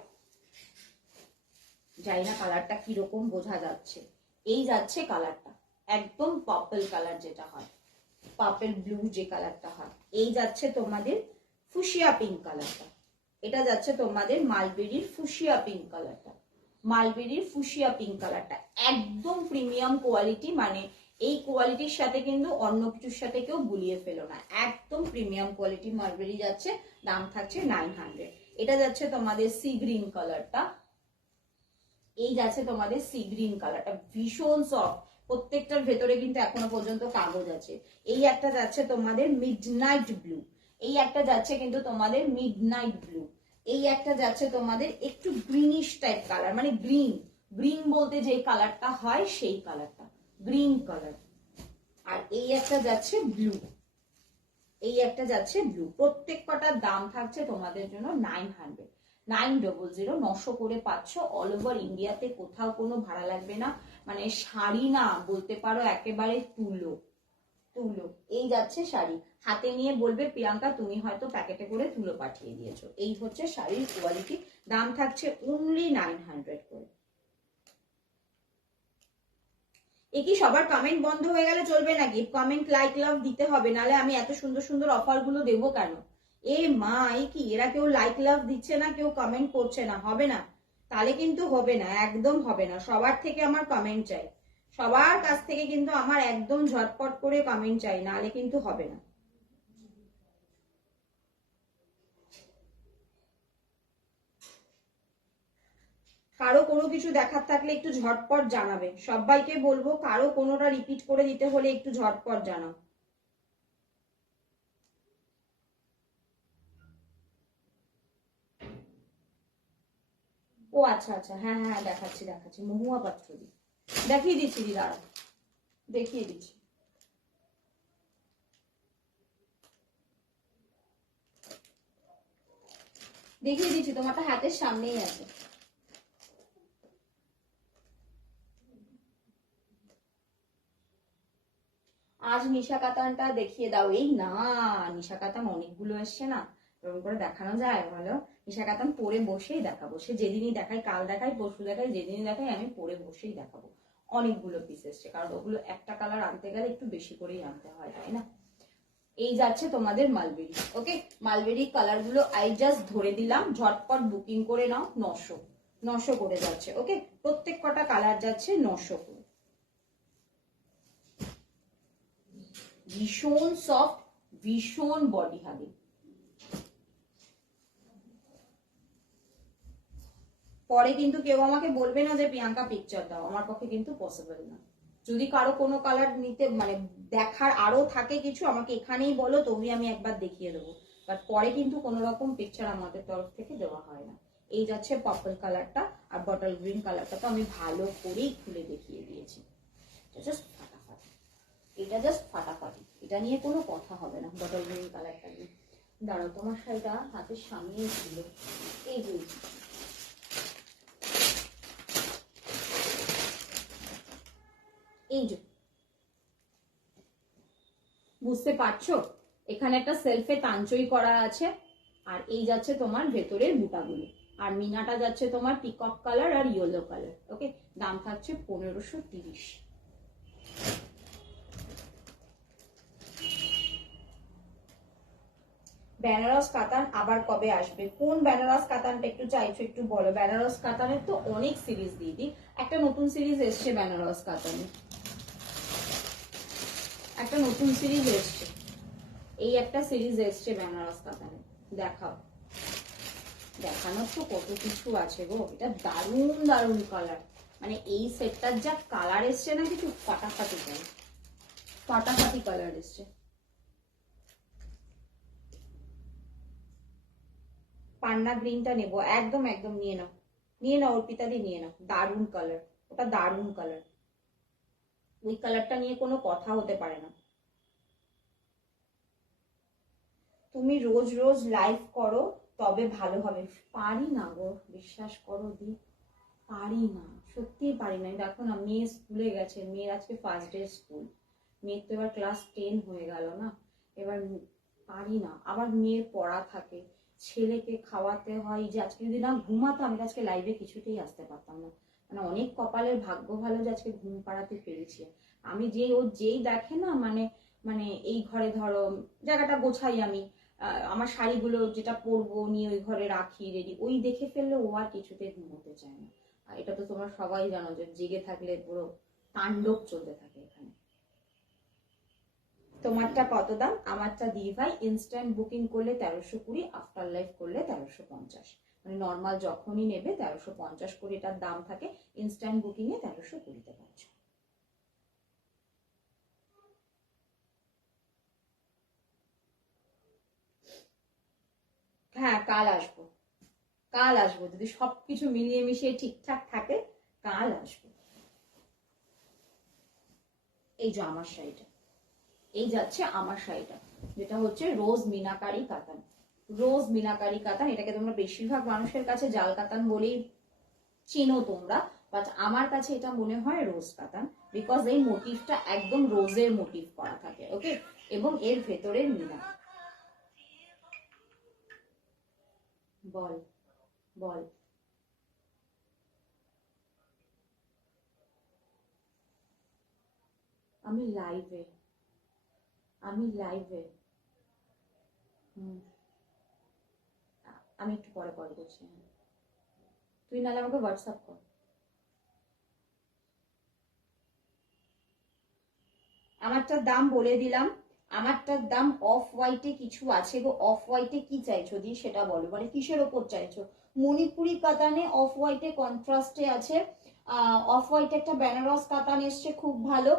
জানি না কালারটা কিরকম বোঝা যাচ্ছে, এই যাচ্ছে কালারটা একদম পার্পল কালার যেটা হয়, পার্পল ব্লু যে কালারটা হয়। এই যাচ্ছে তোমাদের ফুশিয়া পিঙ্ক কালারটা, এটা যাচ্ছে তোমাদের মালবেরির ফুশিয়া পিঙ্ক কালারটা, মালবেরির ফুশিয়া পিঙ্ক কালারটা একদম প্রিমিয়াম কোয়ালিটি, মানে এই কোয়ালিটির সাথে কিন্তু অন্য কিছুর সাথে কেউ গুলিয়ে ফেলো না, একদম প্রিমিয়াম কোয়ালিটি মালবেরি যাচ্ছে, দাম থাকছে 900। এটা যাচ্ছে তোমাদের সি গ্রিন কালারটা, এই যাচ্ছে তোমাদের সি গ্রিন কালারটা, ভীষণ সফট, প্রত্যেকটার ভেতরে কিন্তু এখনো পর্যন্ত কাগজ আছে। এই একটা যাচ্ছে তোমাদের মিডনাইট ব্লু, এই একটা যাচ্ছে কিন্তু তোমাদের মিডনাইট ব্লু, এই একটা যাচ্ছে তোমাদের একটু গ্রিনিশ টাইপ কালার, মানে গ্রিন, গ্রিন বলতে যে কালারটা হয় সেই কালারটা, গ্রিন কালার। আর এই একটা যাচ্ছে ব্লু, এই একটা যাচ্ছে ব্লু। প্রত্যেক কটার দাম থাকছে তোমাদের জন্য 900, 900, 900 করে পাচ্ছ। অল ওভার ইন্ডিয়াতে কোথাও কোনো ভাড়া লাগবে না, মানে শাড়ি না বলতে পারো, একেবারে তুলো তুলো। এই যাচ্ছে শাড়ি, হাতে নিয়ে বলবে প্রিয়াঙ্কা তুমি হয়তো প্যাকেটে করে তুলো পাঠিয়ে দিয়েছো। এই হচ্ছে শাড়ির কোয়ালিটি, দাম থাকছে অনলি 900 করে। এ কি সবার কমেন্ট বন্ধ হয়ে গেলে চলবে নাকি? কমেন্ট লাইক লাভ দিতে হবে, নালে আমি এত সুন্দর সুন্দর অফার গুলো দেবো কেন? এ মা, এই কি এরা কেউ লাইক লাভ দিচ্ছে না, কেউ কমেন্ট করছে না, হবে না, তাহলে কিন্তু হবে না, একদম হবে না। সবার থেকে আমার কমেন্ট চাই, সবার কাছ থেকে কিন্তু আমার একদম ঝটপট করে কমেন্ট চাই, নালে কিন্তু হবে না। কারো কোনো কিছু দেখার থাকলে একটু ঝটপট জানাবে, সবাইকে বলবো কারো কোনোটা রিপিট করে দিতে হলে একটু ঝটপট জানাও। ও আচ্ছা আচ্ছা, হ্যাঁ হ্যাঁ দেখাচ্ছি দেখাচ্ছি, মহুয়া পাত্রদি দেখিয়ে দিচ্ছি, দি দাঁড়া দেখিয়ে দিচ্ছি। দেখিয়ে দিচ্ছি, তোমারটা হাতের সামনেই আছে। আজ নিশা কাতানটা দেখিয়ে দাও। এই না, নিশা কাতান অনেকগুলো এসছে না, এরকম করে দেখানো যায় বলো? নিশা কাতান পরে বসেই দেখাবো, সে যেদিনই দেখাই, কাল দেখাই পরশু দেখাই, যেদিনই দেখাই আমি পরে বসেই দেখাবো। অনেকগুলো পিস এসছে, কারণ ওগুলো একটা কালার আনতে গেলে একটু বেশি করেই আনতে হয়, তাই না? এই যাচ্ছে তোমাদের মালবেরি। ওকে, মালবেরি কালার গুলো আই জাস্ট ধরে দিলাম, ঝটপট বুকিং করে নাও। 900, 900 করে যাচ্ছে। ওকে, প্রত্যেক কটা কালার যাচ্ছে 900 করে। ভীষণ সফট, ভীষণ বডি হাগিং। পরে কিন্তু কেউ আমাকে বলবে না যে প্রিয়াঙ্কা পিকচার দাও, আমার পক্ষে কিন্তু পসিবল না। যদি কারো কোনো কালার নিতে মানে দেখার আরো থাকে কিছু, আমাকে এখানেই বলো, তবে আমি একবার দেখিয়ে দেবো, বাট পরে কিন্তু কোনো রকম পিকচার আমাদের তরফ থেকে দেওয়া হয় না। এই যাচ্ছে পার্পল কালারটা, আর বটল গ্রিন কালারটা তো আমি ভালো করেই খুলে দেখিয়ে দিয়েছি। জাস্ট ফাটাফাটি, এটা জাস্ট ফাটাফাটি, এটা নিয়ে কোনো কথা হবে না। বটল গ্রিন কালারটা নিয়ে দাঁড়াও, তোমার শাড়িটা হাতের সামনেই ছিল, এই যে এই যে, বুঝতে পারছো? এখানে একটা সেলফে তাঞ্চই করা আছে, আর এই যাচ্ছে তোমার ভেতরের বুটাগুলো, আর মিনাটা যাচ্ছে তোমার পিকক কালার আর ইয়েলো কালার। ওকে, দাম থাকছে 1530। বেনারস কাতান আবার কবে আসবে? কোন বেনারস কাতানটা একটু চাইছো একটু বলো। বেনারস কাতানের তো অনেক সিরিজ দিদি, একটা নতুন সিরিজ এসছে বেনারস কাতানে, একটা নতুন সিরিজ এসছে, এই একটা সিরিজ এসছে বেনারস কাতানে, দেখাও। দেখানোর তো কত কিছু আছে গো, এটা দারুণ দারুণ কালার, মানে এই সেটটার যা কালার এসছে না, কিছু ফাটাফাটি কালার, ফাটাফাটি কালার এসছে। পান্না গ্রিনটা নেবো, একদম একদম নিয়ে নাও, নিয়ে নাও অর্পিতা দি, নিয়ে নাও, দারুণ কালার, ওটা দারুণ কালার, ওই কালারটা নিয়ে কোনো কথা হতে পারে না। তুমি রোজ রোজ লাইভ করো তবে ভালো হবে। পারি না গো, বিশ্বাস করো দি, পারি না, সত্যি পারি না। দেখো না, মেয়ে স্কুলে গেছে, মেয়ের আজকে ফার্স্ট ডে স্কুল, মেয়ের তো এবার ক্লাস 10 হয়ে গেল না, এবার পারি না, আবার মেয়ের পড়া থাকে, ছেলেকে খাওয়াতে হয়, যে আজকে যদি না ঘুমাতাম আমি আজকে লাইভে কিছুতেই আসতে পারতাম না। মানে অনেক কপালের ভাগ্য ভালো যে আজকে ঘুম পাড়াতে পেরেছি আমি। যে ও যেই দেখে না, মানে মানে এই ঘরে ধরো জায়গাটা গোছাই আমি, আমার শাড়িগুলো যেটা পরবো নিয়ে ওই ঘরে রাখি রেডি, ওই দেখে ফেললে ও আর কিছুতে ঘুমোতে চায় না। আর এটা তো তোমরা সবাই জানো যে জেগে থাকলে পুরো তাণ্ডব চলতে থাকে এখানে। তোমারটা কত দাম? আমারটা দি ভাই, ইনস্ট্যান্ট বুকিং করলে 1320, আফটার লাইফ করলে 1350, মানে নর্মাল যখনই নেবে 1350 করে এটার দাম থাকে, ইনস্ট্যান্ট বুকিং এ 1320তে পাচ্ছ। হ্যাঁ কাল আসবো, কাল আসবো, যদি সবকিছু মিলিয়ে মিশিয়ে ঠিকঠাক থাকে কাল আসবো। এই যে আমার শাড়িটা, এই যাচ্ছে আমার শাড়িটা, যেটা হচ্ছে রোজ মিনাকারি কাতান। রোজ মিনাকারি কাতান, এটাকে তোমরা বেশিরভাগ মানুষের কাছে জাল কাতান বলেই চেনো তোমরা, বাট আমার কাছে এটা মনে হয় রোজ কাতান, বিকজ এই মোটিভটা একদম রোজের মোটিভ করা থাকে। ওকে, এবং এর ভেতরের মিনা। বল বল। আমি লাইভে, আমি লাইভে। আমি একটু পরে কল করছি। তুই নাহলে আমাকে হোয়াটসঅ্যাপ কর। আমারটার দাম বলে দিলাম, আমারটার দাম অফ হোয়াইটে কিছু আছে গো। অফ হোয়াইটে কি চাইছো দি সেটা বলো, মানে কিসের ওপর চাইছো? মণিপুরি কাতানে অফ হোয়াইটে কন্ট্রাস্টে আছে। অফ হোয়াইট একটা বেনারস কাতান এসছে খুব ভালো।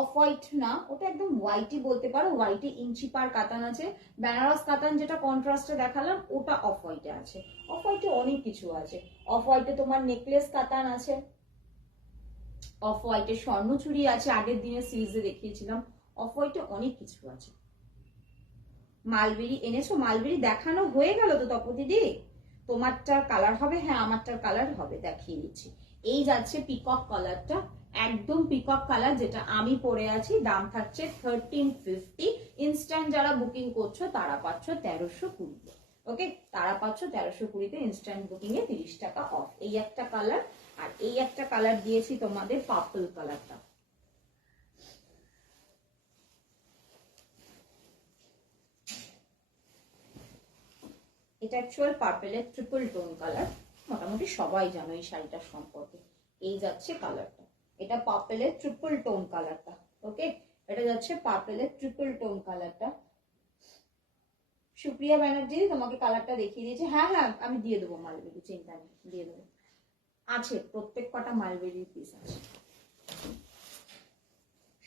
অফ হোয়াইট না, ওটা একদম হোয়াইটই বলতে পারো, হোয়াইটে ইঞ্চি পার কাতান আছে। বেনারস কাতান যেটা কন্ট্রাস্টে দেখালাম ওটা অফ হোয়াইটে আছে। অফ হোয়াইটে অনেক কিছু আছে। অফ হোয়াইটে তোমার নেকলেস কাতান আছে, অফ হোয়াইটের স্বর্ণচুরি আছে, আগের দিনের সিরিজে দেখিয়েছিলাম। অফ হোয়াইটে অনেক কিছু আছে। মালবেরি এনেছো? মালবেরি দেখানো হয়ে গেল তো তপতিদি। তোমারটার কালার হবে? হ্যাঁ আমারটার কালার হবে, দেখিয়ে দিচ্ছি। এই যাচ্ছে পিকক কালারটা, একদম পিকক কালার, যেটা আমি পরে আছি। দাম থাকছে 1350। ইনস্ট্যান্ট যারা বুকিং করছো তারা পাচ্ছ 1320। ওকে, তারা পাচ্ছ 1320-তে ইনস্ট্যান্ট বুকিং এ 30 টাকা অফ। এই একটা কালার, আর এই একটা কালার দিয়েছি তোমাদের পার্পল কালারটা। এটা অ্যাকচুয়াল পার্পেলের ট্রিপল টোন কালার, মোটামুটি সবাই জানো এই শাড়িটার সম্পর্কে। এই যাচ্ছে কালারটা, এটা পার্পেলের ট্রিপল টোন কালারটা। ওকে, এটা যাচ্ছে পার্পেলের ট্রিপল টোন কালারটা। সুপ্রিয়া ব্যানার্জি তোমাকে কালারটা দেখিয়ে দিয়েছে। হ্যাঁ হ্যাঁ আমি দিয়ে দেবো মালবেরি, চিন্তা নেই, দিয়ে দেবো। আছে প্রত্যেক কটা মালবেরির পিস আছে,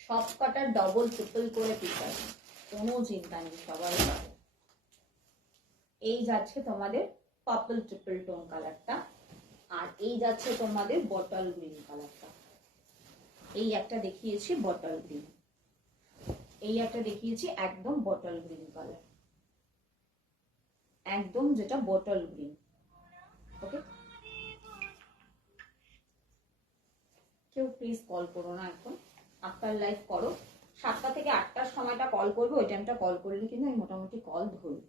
সব কটার ডবল ট্রিপল করে পিস আছে, কোনো চিন্তা নেই, সবাই পাবে। এই যাচ্ছে তোমাদের পার্পল ট্রিপল টোন কালারটা, আর এই যাচ্ছে তোমাদের বটল গ্রিন কালারটা। এই একটা দেখিয়েছি বটল গ্রিন, এই একটা দেখিয়েছি একদম বটল গ্রিন কালার, একদম যেটা বটল গ্রিন। ওকে, কেউ প্লিজ কল করো না এখন, আফটার লাইফ করো। 7টা থেকে 8টার সময়টা কল করবে, ওই টাইমটা কল করলে কিন্তু আমি মোটামুটি কল ধরি।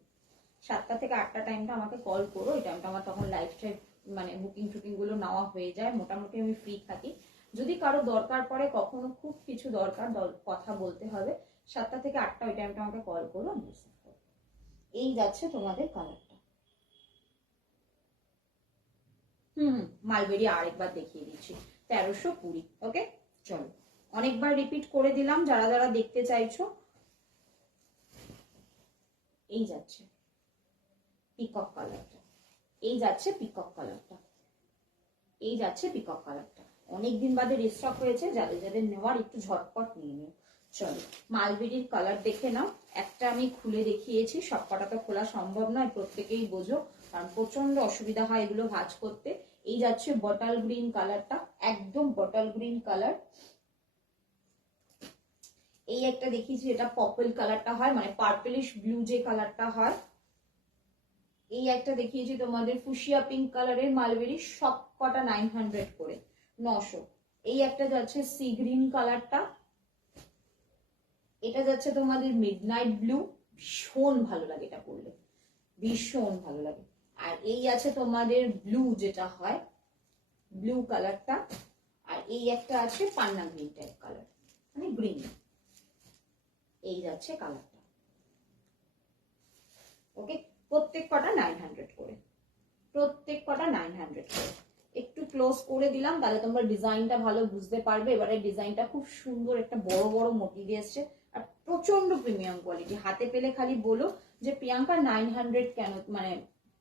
7টা থেকে 8টা টাইমটা আমাকে কল করো, এই টাইমটা আমার তখন লাইফ টাইম মানে বুকিং টুকিং গুলো নেওয়া হয়ে যায়, মোটামুটি আমি ফ্রি থাকি। যদি কারো দরকার পড়ে, কখনো খুব কিছু দরকার, কথা বলতে হবে, 7টা থেকে 8টা ওই টাইমটা আমাকে কল করো, আমি রিসিভ করবো। এই যাচ্ছে তোমাদের কালারটা। মালবেরি আরেকবার দেখিয়ে দিচ্ছি, 1320। ওকে চলো, অনেকবার রিপিট করে দিলাম যারা যারা দেখতে চাইছো। এই যাচ্ছে পিকক কালারটা, এই যাচ্ছে পিকক কালারটা, এই যাচ্ছে পিকক কালারটা। অনেকদিন বাদে রিস্টক হয়েছে, যাদের যাদের নেওয়ার একটু ঝটপট নিয়ে নিও। চলো মালবেরির কালার দেখে নাও। একটা আমি খুলে দেখিয়েছি, সবকটা তো খোলা সম্ভব নয়, প্রত্যেকেই বোঝো, কারণ প্রচন্ড অসুবিধা হয় এগুলো ভাঁজ করতে। এই যাচ্ছে বটল গ্রিন কালারটা, একদম বটল গ্রিন কালার। এই একটা দেখিয়েছি, এটা পার্পল কালারটা হয়, মানে পার্পলিশ ব্লু যে কালারটা হয়। এই একটা দেখিয়েছি তোমাদের ফুশিয়া পিঙ্ক কালারের মালবেরি, সব কটা 900 করে, 900। এই একটা যাচ্ছে সি গ্রিন কালারটা, এটা যাচ্ছে তোমাদের মিডনাইট ব্লু, ভীষণ ভালো লাগে এটা পরলে, ভীষণ ভালো লাগে। আর এই আছে তোমাদের ব্লু যেটা হয়, ব্লু কালারটা। আর এই একটা আছে পান্না গ্রিন টাইপ কালার, মানে গ্রিন। এই যাচ্ছে কালারটা। ওকে, প্রত্যেক কটা 900 করে, প্রত্যেক কটা 900 করে। একটু ক্লোজ করে দিলাম, তাহলে তোমরা ডিজাইনটা ভালো বুঝতে পারবে। এবারে ডিজাইনটা খুব সুন্দর, একটা বড় বড় মোটিভ এসছে, আর প্রচন্ড প্রিমিয়াম কোয়ালিটি। হাতে পেলে খালি বলো যে প্রিয়াঙ্কা 900 কেন, মানে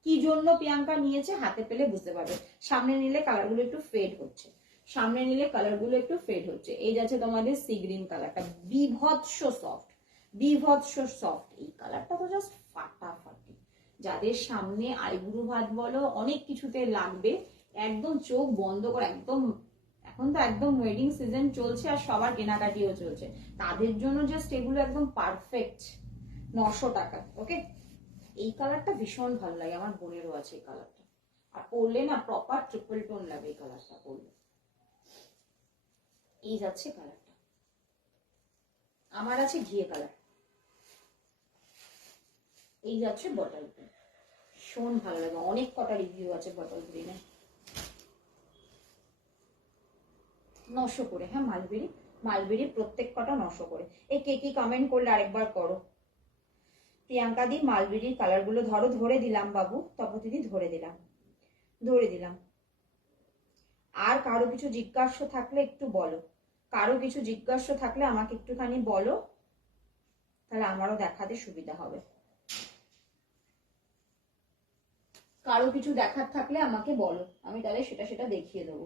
কি জন্য প্রিয়াঙ্কা নিয়েছে, হাতে পেলে বুঝতে পারবে। সামনে নিলে কালারগুলো একটু ফেড হচ্ছে, সামনে নিলে কালারগুলো একটু ফেড হচ্ছে। এই যাচ্ছে তোমাদের সি গ্রিন কালারটা, বিভৎস সফট, বিভৎস সফট। এই কালারটা তো জাস্ট ফাটাফাটি, যাদের সামনে আইবুড়ো ভাত বলো অনেক কিছুতে লাগবে, একদম চোখ বন্ধ করে, একদম এখন তো একদম ওয়েডিং সিজন চলছে আর সবার কেনাকাটিও চলছে, তাদের জন্য জাস্ট এগুলো একদম পারফেক্ট। 900 টাকা। ওকে, এই কালারটা ভীষণ ভালো লাগে, আমার বোনেরও আছে এই কালারটা, আর পরলে না প্রপার ট্রিপল টোন লাগে এই কালারটা পরলে। এই যাচ্ছে কালারটা, আমার আছে ঘিয়ে কালার, এই যাচ্ছে বটল গ্রিন, ভীষণ ভালো লাগে, অনেক কটা রিভিউ আছে বটল গ্রিনে। 900 করে, হ্যাঁ মালবেরি, মালবেরি প্রত্যেক কটা 900 করে। এই কে কি কমেন্ট করলে আরেকবার করো। প্রিয়াঙ্কা দি মালবেরির কালার গুলো ধরো, ধরে দিলাম বাবু, তপতি দি ধরে দিলাম, ধরে দিলাম। আর কারো কিছু জিজ্ঞাসা থাকলে একটু বলো, কারো কিছু জিজ্ঞাসা থাকলে আমাকে একটুখানি বলো, তাহলে আমারও দেখাতে সুবিধা হবে। কারো কিছু দেখার থাকলে আমাকে বলো, আমি তাহলে সেটা সেটা দেখিয়ে দেবো।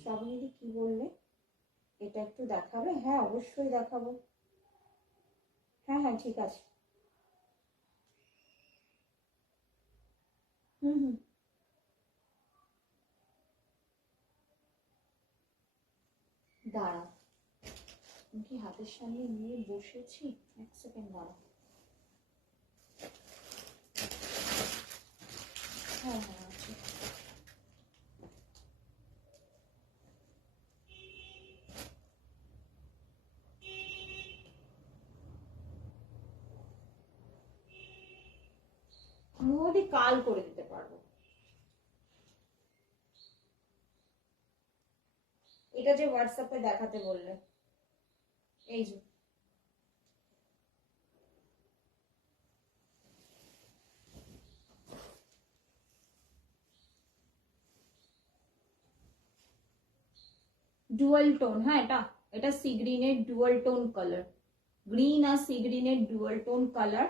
শ্রাবণীদি কি বললে, এটা একটু দেখাবে? হ্যাঁ অবশ্যই দেখাবো, হ্যাঁ হ্যাঁ ঠিক আছে। হুম হুম, দাঁড়া, আমি কি হাতের সামনে নিয়ে বসেছি, এক সেকেন্ড দাঁড়া। হ্যাঁ হ্যাঁ আছে। মোদি কাল করে দিতে পারবো। এটা যে হোয়াটসঅ্যাপে দেখাতে বললে, এই যে ডুয়াল টোন, হ্যাঁ এটা, এটা সি গ্রিনের ডুয়াল টোন কালার, গ্রিন আর সি গ্রিনের ডুয়াল টোন কালার।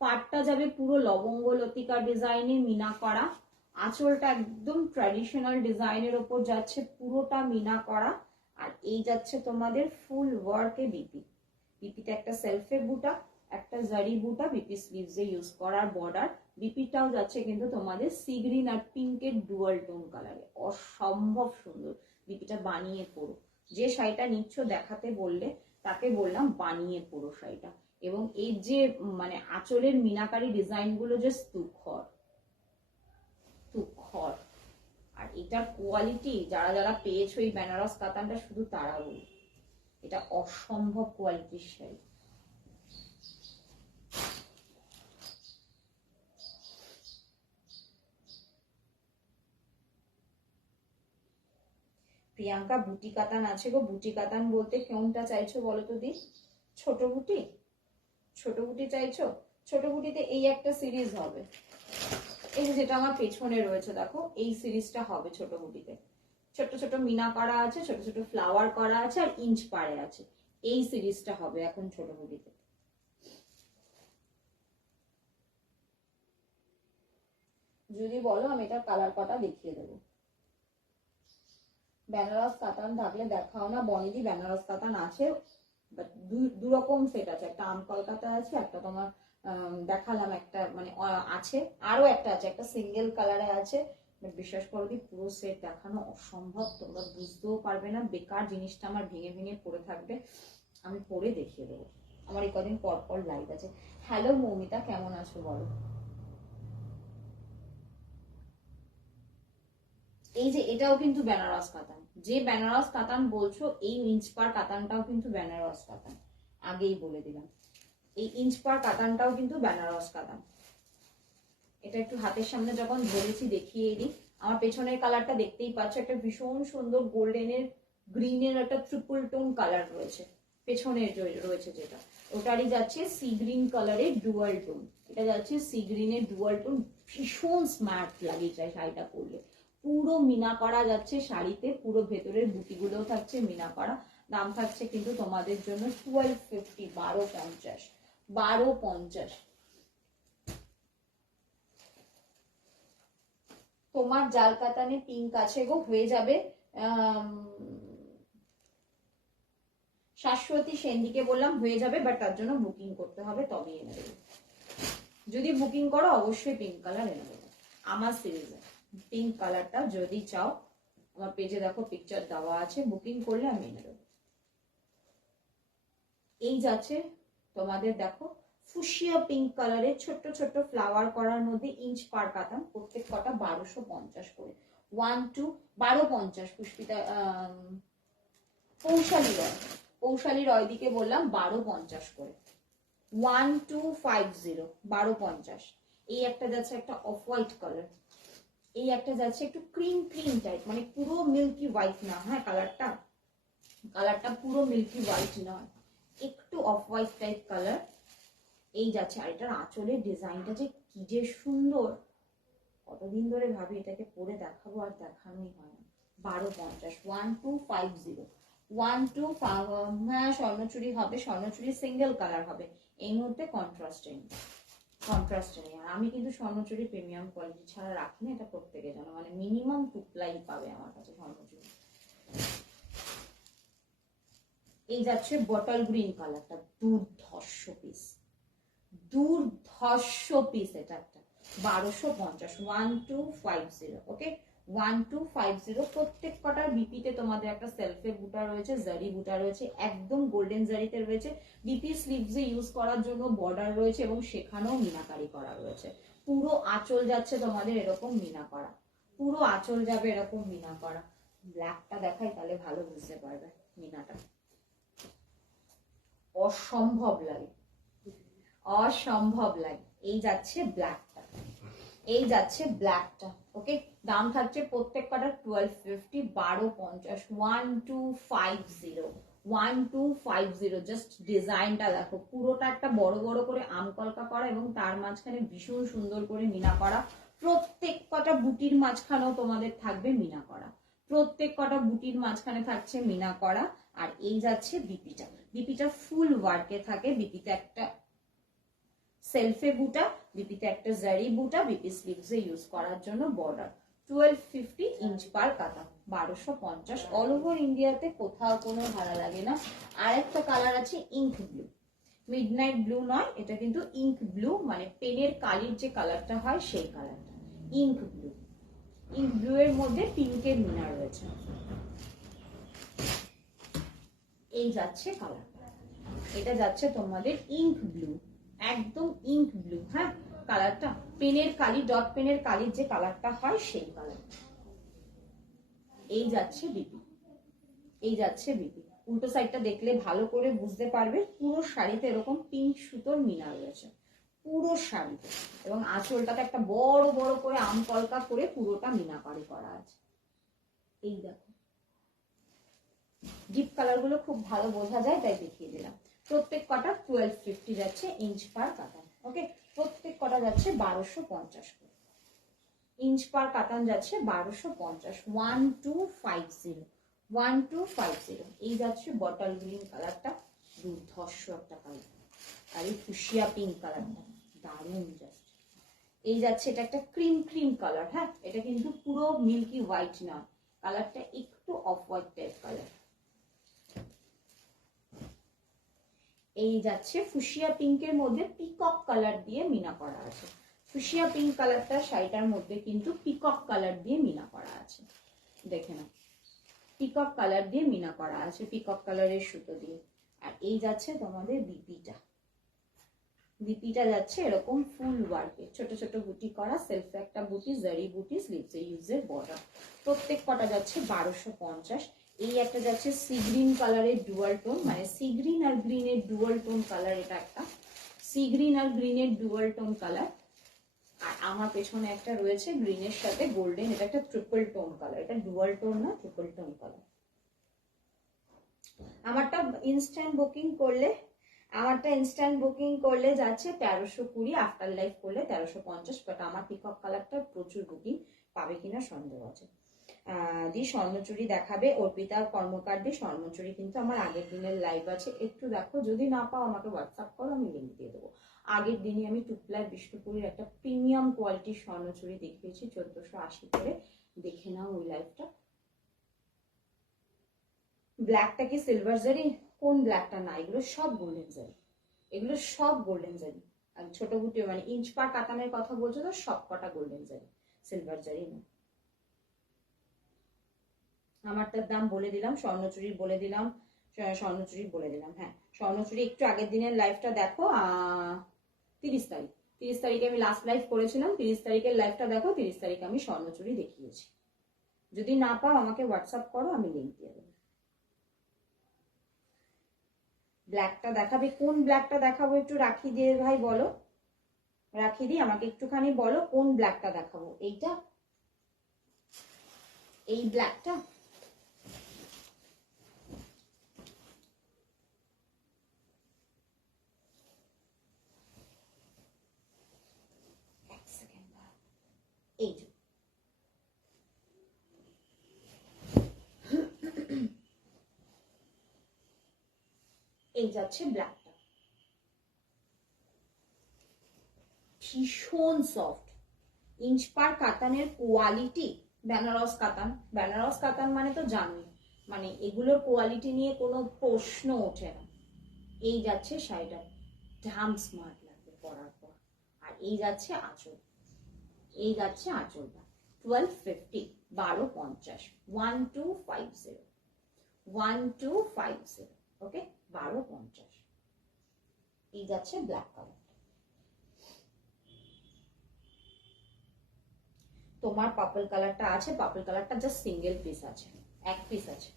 পাটটা যাবে পুরো লবঙ্গ লতিকা ডিজাইনে মিনা করা, আঁচলটা একদম ট্র্যাডিশনাল ডিজাইনের ওপর যাচ্ছে, পুরোটা মিনা করা। আর এই যাচ্ছে তোমাদের ফুল ওয়ার্কে বিপি, বিপিতে একটা সেলফে বুটা, একটা জারি বুটা, বিপি স্লিভসে ইউজ করার বর্ডার। বিপিটাও যাচ্ছে কিন্তু তোমাদের সি গ্রিন আর পিঙ্কের ডুয়াল টোন কালারে, অসম্ভব সুন্দর। বিপিটা বানিয়ে পড়ো, যে শাড়িটা নিচ্ছ দেখাতে বললে তাকে বললাম বানিয়ে পড়ো শাড়িটা। এবং এই যে মানে আঁচলের মিনাকারি ডিজাইন গুলো যে তুখর তুখর, আর এটার কোয়ালিটি যারা যারা পেয়েছো এই বেনারস কাতানটা শুধু তারা বলি, এটা অসম্ভব কোয়ালিটির শাড়ি। প্রিয়াঙ্কা বুটি কাতান আছে গো, বুটি কাতান বলতে কোনটা চাইছো বলো তো দি? ছোট বুটি, ছোট বুটি চাইছো? ছোট বুটিতে এই একটা সিরিজ হবে, এই যেটা আমার পেছনে রয়েছে দেখো, এই সিরিজটা হবে ছোট বুটিতে। ছোট ছোট মিনা করা আছে, ছোট ছোট ফ্লাওয়ার করা আছে, আর ইঞ্চ পাড়ে আছে, এই সিরিজটা হবে এখন ছোট বুটিতে। যদি বলো আমি এটা কালার কটা দেখিয়ে দেবো। বেনারস কাতান থাকলে দেখাও না বনিদি, বেনারস কাতান আছে, দু রকম সেট আছে, একটা আম কলকাতা আছে, একটা তোমার দেখালাম একটা মানে আছে, আরো একটা আছে, একটা সিঙ্গেল কালারে আছে। বিশ্বাস করো দি পুরো সেট দেখানো অসম্ভব, তোমরা বুঝতেও পারবে না, বেকার জিনিসটা আমার ভেঙে ভেঙে পড়ে থাকবে, আমি পরে দেখিয়ে দেবো। আমার এই কদিন পর পর লাইভ আছে। হ্যালো মৌমিতা, কেমন আছো বলো? এই যে এটাও কিন্তু বেনারস কাতান, যে বেনারস কাতান বলছো এই ইঞ্চ পার কাতানটাও কিন্তু বেনারস কাতান, আগেই বলে দিলাম, এই ইঞ্চ পার কাতানটাও কিন্তু বেনারস কাতান। এটা একটু হাতের সামনে যখন ধরেছি দেখিয়ে দিই। আমার পেছনের কালারটা দেখতেই পাচ্ছ, একটা ভীষণ সুন্দর গোল্ডেনের গ্রিনের একটা ট্রিপল টোন কালার রয়েছে, পেছনের রয়েছে যেটা, ওটারই যাচ্ছে সি গ্রিন কালারের ডুয়াল টোন, এটা যাচ্ছে সি গ্রিনের ডুয়াল টোন, ভীষণ স্মার্ট লাগে চাই শাড়িটা পরলে। পুরো মিনা করা যাচ্ছে শাড়িতে, পুরো ভেতরের বুটিগুলোও থাকছে মিনা করা। দাম থাকছে কিন্তু তোমাদের জন্য 1250, 1250, 1250। তোমার জাল কাতানে পিঙ্ক আছে গো, হয়ে যাবে শাশ্বতী সেনদিকে বললাম হয়ে যাবে, বাট তার জন্য বুকিং করতে হবে, তবেই এনে দেবো। যদি বুকিং করো অবশ্যই পিঙ্ক কালার এনে দেবো। আমার সিরিজে পিঙ্ক কালারটা যদি চাও, আমার পেজে দেখো পিকচার দেওয়া আছে, বুকিং করলে আমি এনে দেবো। এই যাচ্ছে তোমাদের দেখো ফুশিয়া পিঙ্ক কালারের ছোট্ট ছোট্ট ফ্লাওয়ার করার মধ্যে ইঞ্চ পার কাতান, প্রত্যেক কটা 1250 করে। 1 2 1250। পুষ্পিতা পৌশালী রয় দিকে বললাম 1250 করে। 1250 1250। এই একটা যাচ্ছে একটা অফ হোয়াইট কালার, এই একটা যাচ্ছে একটু ক্রিম ক্রিম টাইপ, মানে পুরো মিল্কি হোয়াইট না, হ্যাঁ কালারটা পুরো মিল্কি হোয়াইট নয়, একটু অফ হোয়াইট টাইপ কালার। এই যাচ্ছে, আর এটার আঁচলের ডিজাইনটা যে কি যে সুন্দর, কতদিন ধরে ভাবি এটাকে পরে দেখাবো, আর দেখানোই হয় না। 1250 1250 12, হ্যাঁ স্বর্ণচুরি হবে, স্বর্ণচুরি সিঙ্গেল কালার হবে এই মুহূর্তে, কন্ট্রাস্টে নেই। আর আমি কিন্তু স্বর্ণচুরি প্রিমিয়াম কোয়ালিটি ছাড়া রাখি না, এটা প্রত্যেকে জানো, মানে মিনিমাম 2 প্লাই পাবে আমার কাছে স্বর্ণচুরি। এই যাচ্ছে বটল গ্রিন কালারটা, দুর্ধর্ষ পিস, এটা একটা 1250 1250। ওকে 1250। প্রত্যেক কটার বিপিতে তোমাদের একটা সেলফে বুটা রয়েছে, জারি বুটা রয়েছে, একদম গোল্ডেন জারিতে রয়েছে। বিপি স্লিভসে ইউজ করার জন্য বর্ডার রয়েছে এবং সেখানেও মিনাকারি করা রয়েছে। পুরো আঁচল যাচ্ছে তোমাদের এরকম মিনা করা, পুরো আঁচল যাবে এরকম মিনা করা। ব্ল্যাকটা দেখাই তাহলে ভালো বুঝতে পারবে মিনাটা, অসম্ভব লাগে। এই যাচ্ছে ব্ল্যাকটা, ওকে দাম থাকছে প্রত্যেক কটা 1250 1250 1250। জাস্ট ডিজাইনটা দেখো, পুরোটা একটা বড় বড় করে আমকলকা করা এবং তার মাঝখানে ভীষণ সুন্দর করে মিনা করা। প্রত্যেক কটা বুটির মাঝখানেও তোমাদের থাকবে মিনা করা, প্রত্যেক কটা বুটির মাঝখানে থাকছে মিনা করা। আর এই যাচ্ছে বিপিটা ফুল ওয়ার্কে থাকে, বিপিতে একটা সেলফে বুটা, বিপিতে একটা জারি বুটা, বিপি স্লিভসে ইউজ করার জন্য বর্ডার। 1250 ইঞ্চ পার কাতা, 1250। অল ওভার ইন্ডিয়াতে কোথাও কোনো ভাড়া লাগে না। আর একটা কালার আছে ইঙ্ক ব্লু, মিডনাইট ব্লু নয়, এটা কিন্তু ইঙ্ক ব্লু, মানে পেনের কালির যে কালারটা হয় সেই কালারটা, ইঙ্ক ব্লু এর মধ্যে পিঙ্কের মিনা রয়েছে। এই যাচ্ছে কালারটা, এটা যাচ্ছে তোমাদের ইঙ্ক ব্লু, একদম ইঙ্ক ব্লু, হ্যাঁ কালারটা পেনের কালি, ডট পেনের কালির যে কালারটা হয় সেই কালার। এই যাচ্ছে বিপি, উল্টো সাইডটা দেখলে ভালো করে বুঝতে পারবে, পুরো শাড়িতে এরকম পিঙ্ক সুতোর মিনা রয়েছে পুরো শাড়িতে, এবং আঁচলটাতে একটা বড় বড় করে আমকলকা করে পুরোটা মিনাকারি করা আছে। এই দেখো ডিপ কালার গুলো খুব ভালো বোঝা যায় তাই দেখিয়ে দিলাম। প্রত্যেক কটা 1250 যাচ্ছে ইঞ্চ পার কাতান, ওকে প্রত্যেক কটা যাচ্ছে 1250 করে, ইঞ্চ পার কাতান যাচ্ছে 1250। 1250। এই যাচ্ছে বটল গ্রিন কালারটা, দুর্ধর্ষ একটা কালার। আর এই ফুশিয়া পিঙ্ক কালারটা দারুণ জাস্ট। এই যাচ্ছে এটা একটা ক্রিম কালার, হ্যাঁ এটা কিন্তু পুরো মিল্কি হোয়াইট না, কালারটা একটু অফ হোয়াইট টাইপ কালার। এই যাচ্ছে ফুশিয়া পিঙ্কের মধ্যে পিকক কালার দিয়ে মিনা করা আছে, ফুশিয়া পিঙ্ক কালারটা শাড়িটার মধ্যে কিন্তু পিকক কালার দিয়ে মিনা করা আছে, দেখে না পিকক কালার দিয়ে মিনা করা আছে, পিকক কালারের সুতো দিয়ে। আর এই যাচ্ছে তোমাদের বিপিটা যাচ্ছে এরকম ফুল ওয়ার্কে, ছোট ছোট বুটি করা, সেলফে একটা বুটি, জারি বুটি, স্লিভসে ইউজের বর্ডার। প্রত্যেক কটা যাচ্ছে 1250। এই একটা যাচ্ছে সি গ্রিন কালারের ডুয়াল টোন, মানে সি গ্রিন আর গ্রিনের ডুয়াল টোন কালার, এটা একটা সি গ্রিন আর গ্রিনের ডুয়াল টোন কালার। আর আমার পেছনে একটা রয়েছে গ্রিনের সাথে গোল্ডেন, এটা একটা ট্রিপল টোন কালার, এটা ডুয়াল টোন না ট্রিপল টোন কালার। আমারটা ইনস্ট্যান্ট বুকিং করলে যাচ্ছে 1320, আফটার লাইফ করলে 1350, বাট আমার পিকক কালারটা প্রচুর বুকিং পাবে কিনা সন্দেহ আছে। দি স্বর্ণচুরি দেখাবে অর্পিতা কর্মকার, দি স্বর্ণচুরি কিন্তু আমার আগের দিনের লাইভ আছে, একটু দেখো, যদি না পাও আমাকে হোয়াটসঅ্যাপ করো, আমি লিঙ্ক দিয়ে দেবো। আগের দিনে আমি টুপলার বিষ্ণুপুরের একটা প্রিমিয়াম কোয়ালিটির স্বর্ণচুরি দেখিয়েছি 1480 করে, দেখে নাও ওই লাইভটা। ব্ল্যাকটা কি সিলভার জারি? কোন ব্ল্যাকটা? না, এগুলো সব গোল্ডেন জারি, এগুলো সব গোল্ডেন জারি। ছোট বুটি মানে ইঞ্চ পার কাতানের কথা বলছো তো, সব কটা গোল্ডেন জারি, সিলভার জারি না। আমারটার দাম বলে দিলাম, স্বর্ণচুরির বলে দিলাম, স্বর্ণচুরির বলে দিলাম। হ্যাঁ, স্বর্ণচুরি একটু আগের দিনের লাইভটা দেখো, 30 তারিখ, 30 তারিখে আমি লাস্ট লাইভ করেছিলাম, 30 তারিখের লাইভটা দেখো, 30 তারিখে আমি স্বর্ণচুরি দেখিয়েছি। যদি না পাও আমাকে হোয়াটসঅ্যাপ করো, আমি লিঙ্ক দিয়ে দেবো। ব্ল্যাকটা দেখাবে? কোন ব্ল্যাকটা দেখাবো একটু রাখি দিয়ে ভাই বলো, রাখি দি আমাকে একটুখানি বলো কোন ব্ল্যাকটা দেখাবো। এইটা, এই ব্ল্যাকটা? এই যে এই যাচ্ছে ব্ল্যাকটা, ভীষণ সফট, ইঞ্চ পার কাতানের কোয়ালিটি, বেনারস কাতান, বেনারস কাতান মানে তো জানি, মানে এগুলোর কোয়ালিটি নিয়ে কোনো প্রশ্ন ওঠে না। এই যাচ্ছে শাড়িটা, ঢাম স্মার্ট লাগবে পরার পর। আর এই যাচ্ছে আঁচল, এই যাচ্ছে আঁচলটা, 1250, 1250, 1250, 1250, ওকে, 1250। এই যাচ্ছে ব্ল্যাক কালার। তোমার পার্পল কালারটা আছে, পার্পল কালারটা জাস্ট সিঙ্গেল পিস আছে, এক পিস আছে।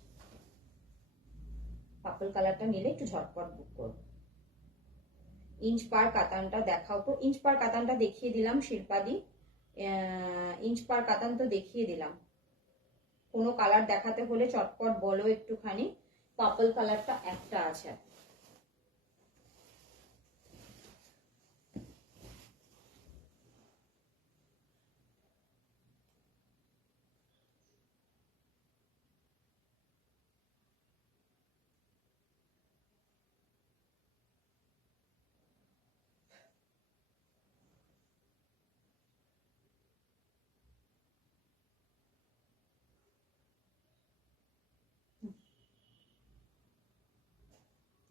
পার্পল কালারটা নিলে একটু ঝটপট বুক করো। ইঞ্চ পার কাতানটা দেখাও তো, ইঞ্চ পার কাতানটা দেখিয়ে দিলাম শিল্পাদি, ইঞ্চ পার কাতান তো দেখিয়ে দিলাম। কোনো কালার দেখাতে হলে চটপট বলো একটুখানি। পার্পল কালারটা একটা আছে।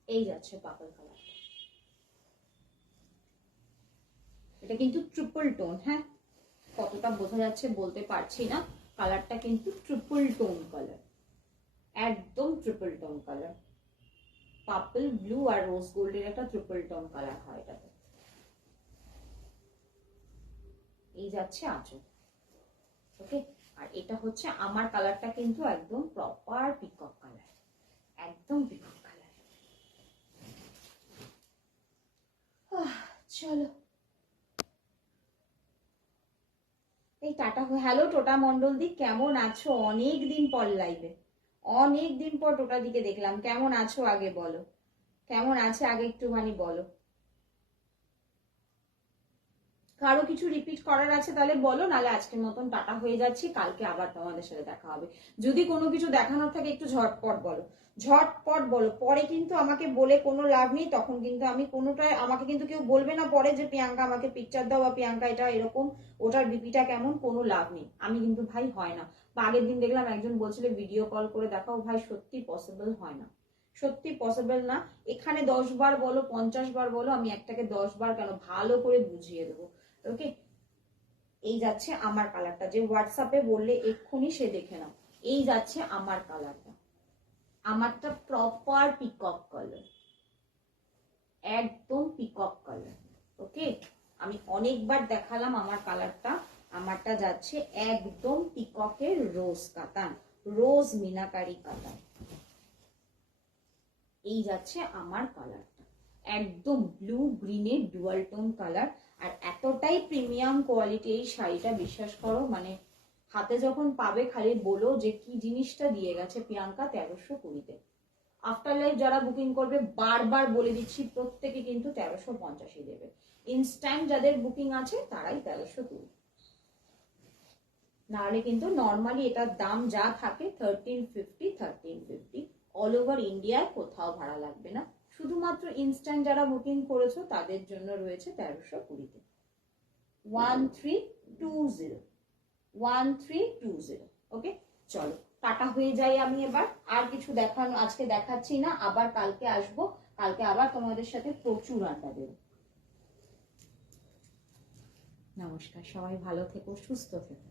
এই যাচ্ছে পার্পল কালার, এটা কিন্তু ট্রিপল টোন। হ্যাঁ, কতটা বোঝা যাচ্ছে বলতে পারছি না, কালারটা কিন্তু ট্রিপল টোন কালার, একদম triple tone colour. Purple, blue আর রোজ গোল্ডের একটা ট্রিপল টোন কালার হয় এটাতে। এই যাচ্ছে আঁচল, ওকে। আর এটা হচ্ছে আমার কালারটা, কিন্তু একদম প্রপার পিকক কালার, একদম পিকক কালার। চলো, এই টাটা। হ্যালো টোটা মন্ডল দি, কেমন আছো? অনেক দিন পর লাইভে, অনেক দিন পর টোটা দিকে দেখলাম। কেমন আছো আগে বলো, কেমন আছে আগে একটুখানি বলো। কারো কিছু রিপিট করার আছে তাহলে বলো, নালে আজকের মতন টাটা হয়ে যাচ্ছি, কালকে আবার তোমাদের সাথে দেখা হবে। যদি কোনো কিছু দেখানোর থাকে একটু ঝটপট বলো, ঝটপট বলো, পরে কিন্তু আমাকে বলে কোনো লাভ নেই, তখন কিন্তু আমি কোনোটাই, আমাকে কিন্তু কেউ বলবে না পরে যে প্রিয়াঙ্কা আমাকে পিকচার দাও, বা প্রিয়াঙ্কা এটা এরকম, ওটার বিপিটা কেমন, কোনো লাভ নেই। আমি কিন্তু ভাই হয় না। বা আগের দিন দেখলাম একজন বলছিল ভিডিও কল করে দেখাও, ভাই সত্যি পসিবল হয় না, সত্যি পসিবল না। এখানে 10 বার বলো, 50 বার বলো, আমি একটাকে 10 বার কেন ভালো করে বুঝিয়ে দেবো, ওকে। এই যাচ্ছে আমার কালারটা, যে হোয়াটসঅ্যাপে বললে এক্ষুনি সে দেখে নাও। এই যাচ্ছে আমার কালারটা, আমারটা প্রপার পিকক কালার, একদম পিকক কালার, ওকে। আমি অনেকবার দেখালাম আমার কালারটা, আমারটা যাচ্ছে একদম পিককের রোজ কাতান, রোজ মিনাকারি কাতান। এই যাচ্ছে আমার কালারটা, একদম ব্লু গ্রিনের ডুয়াল টোন কালার। আর এতটাই প্রিমিয়াম কোয়ালিটি এই শাড়িটা, বিশ্বাস করো, মানে হাতে যখন পাবে খালি বলো যে কি জিনিসটা দিয়ে গেছে প্রিয়াঙ্কা 1320-তে। আফটার লাইফ যারা বুকিং করবে, বারবার বলে দিচ্ছি, প্রত্যেকে কিন্তু 1350 দেবে। ইনস্ট্যান্ট যাদের বুকিং আছে তারাই 1320, নাহলে কিন্তু নর্মালি এটার দাম যা থাকে 1350, 1350 অল ওভার ইন্ডিয়ায় কোথাও ভাড়া লাগবে না। শুধুমাত্র ইনস্ট্যান্ট যারা বুকিং করেছো তাদের জন্য রয়েছে 1320-তে। 1320, 1320, ওকে। চলো টাটা হয়ে যাই আমি এবার, আর কিছু দেখানো আজকে দেখাচ্ছি না, আবার কালকে আসবো, কালকে আবার তোমাদের সাথে প্রচুর আড্ডা দেবো। নমস্কার, সবাই ভালো থেকো, সুস্থ থেকো।